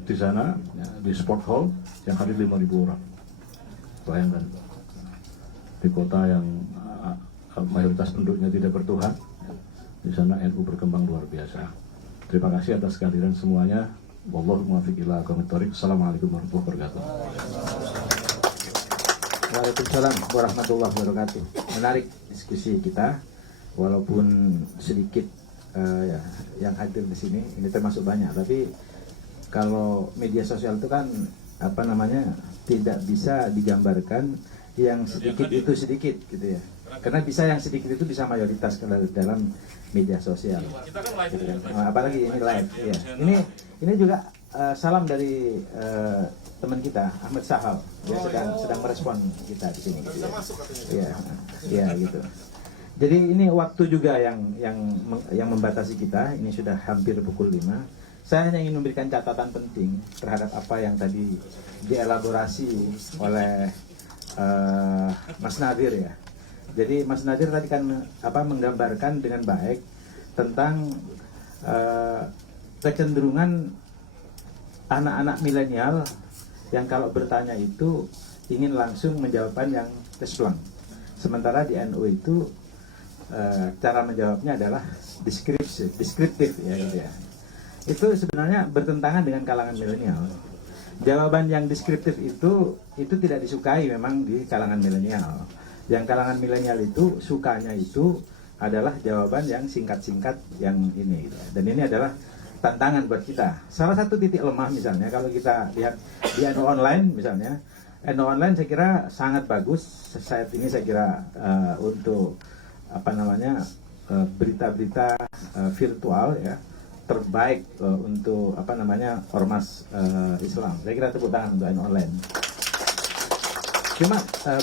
di sana, ya, di Sport Hall yang hadir 5.000 orang. Bayangkan, di kota yang mayoritas penduduknya tidak bertuhan, di sana NU berkembang luar biasa. Terima kasih atas kehadiran semuanya. Wallahu muwaffiq ila aqwamit thoriq. Assalamualaikum warahmatullahi wabarakatuh. Waalaikumsalam warahmatullahi wabarakatuh. Menarik diskusi kita, walaupun sedikit ya, yang hadir di sini. Ini termasuk banyak, tapi kalau media sosial itu kan apa namanya, tidak bisa digambarkan yang sedikit itu sedikit gitu ya. Karena bisa yang sedikit itu bisa mayoritas dalam media sosial. Gitu kan. Apalagi ini live. Ya. Ini juga salam dari teman kita Ahmad Sahal. Dia sedang merespon kita di sini. Gitu ya. Ya, gitu. Jadi ini waktu juga yang membatasi kita. Ini sudah hampir pukul 5. Saya hanya ingin memberikan catatan penting terhadap apa yang tadi dielaborasi oleh Mas Nadir ya. Jadi Mas Nadir tadi kan menggambarkan dengan baik tentang kecenderungan anak-anak milenial yang kalau bertanya itu ingin langsung menjawabkan yang kesplong. Sementara di NU itu cara menjawabnya adalah deskriptif ya gitu ya. Itu sebenarnya bertentangan dengan kalangan milenial. Jawaban yang deskriptif itu tidak disukai memang di kalangan milenial. Yang kalangan milenial itu sukanya itu adalah jawaban yang singkat-singkat yang ini gitu. Dan ini adalah tantangan buat kita. Salah satu titik lemah misalnya kalau kita lihat di NU Online misalnya, NU Online saya kira sangat bagus saat ini. Saya kira untuk berita-berita virtual ya terbaik untuk ormas Islam. Saya kira tepuk tangan untuk NU Online. Cuma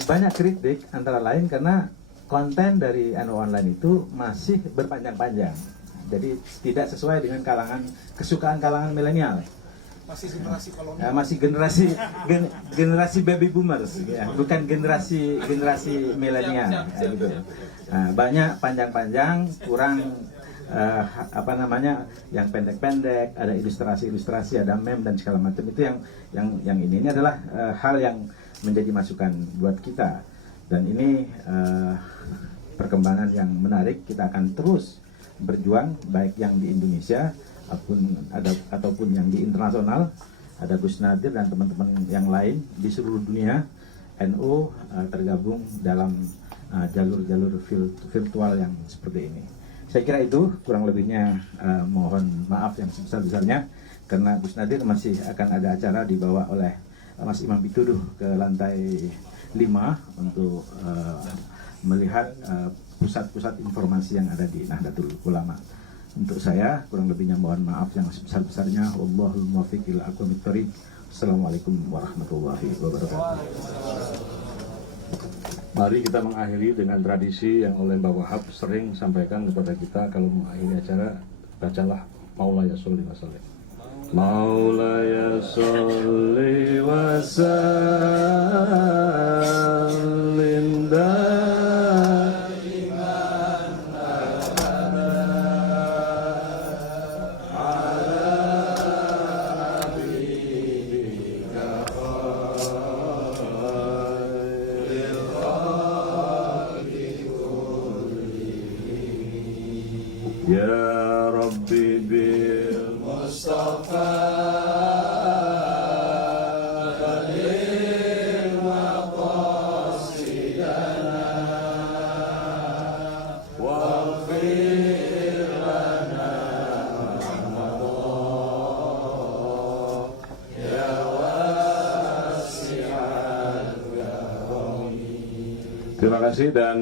banyak kritik antara lain karena konten dari NU Online itu masih berpanjang-panjang. Jadi tidak sesuai dengan kesukaan kalangan milenial. Masih generasi kolonial. Ya, masih generasi baby boomers ya, bukan generasi milenial ya, gitu. Nah, banyak panjang-panjang, kurang yang pendek-pendek, ada ilustrasi, ada meme dan segala macam. Itu yang ini adalah hal yang menjadi masukan buat kita, dan ini perkembangan yang menarik. Kita akan terus berjuang baik yang di Indonesia ataupun yang di internasional. Ada Gus Nadir dan teman-teman yang lain di seluruh dunia. NU tergabung dalam jalur-jalur virtual yang seperti ini. Saya kira itu kurang lebihnya. Mohon maaf yang sebesar-besarnya karena Gus Nadir masih akan ada acara dibawa oleh Mas Imam Bituduh ke lantai 5 untuk melihat pusat-pusat informasi yang ada di Nahdlatul Ulama. Untuk saya kurang lebihnya mohon maaf yang sebesar-besarnya. Wallahul muwaffiq ila aqwamit thoriq. Assalamualaikum warahmatullahi wabarakatuh. Mari kita mengakhiri dengan tradisi yang oleh Mbak Wahab sering sampaikan kepada kita kalau mengakhiri acara, bacalah Maulaya Sholli wa Sallim. Maulaya Sholli wa Sallim daiman ala habibika khairil khalqi kullihim. Ya Rabbi bil Mustafa Terima kasih dan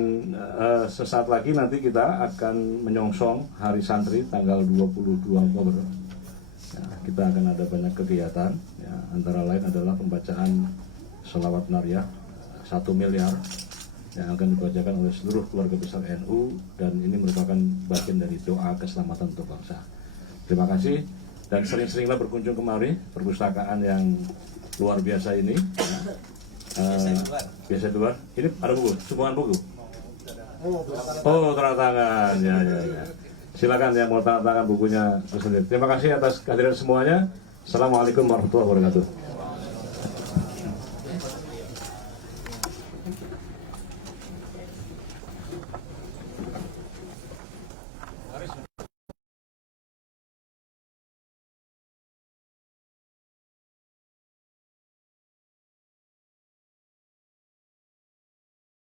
sesaat lagi nanti kita akan menyongsong Hari Santri tanggal 22 Oktober. Ya, kita akan ada banyak kegiatan, ya, antara lain adalah pembacaan sholawat Nariyah 1 miliar yang akan dibacakan oleh seluruh keluarga besar NU dan ini merupakan bagian dari doa keselamatan untuk bangsa. Terima kasih dan sering-seringlah berkunjung kemari perpustakaan yang luar biasa ini. Biasa di luar. Ini ada buku, sumbangan buku. Oh, tanda tangan. Ya. Silakan yang mau tanda tangan bukunya tersendiri. Terima kasih atas kehadiran semuanya. Assalamualaikum warahmatullahi wabarakatuh.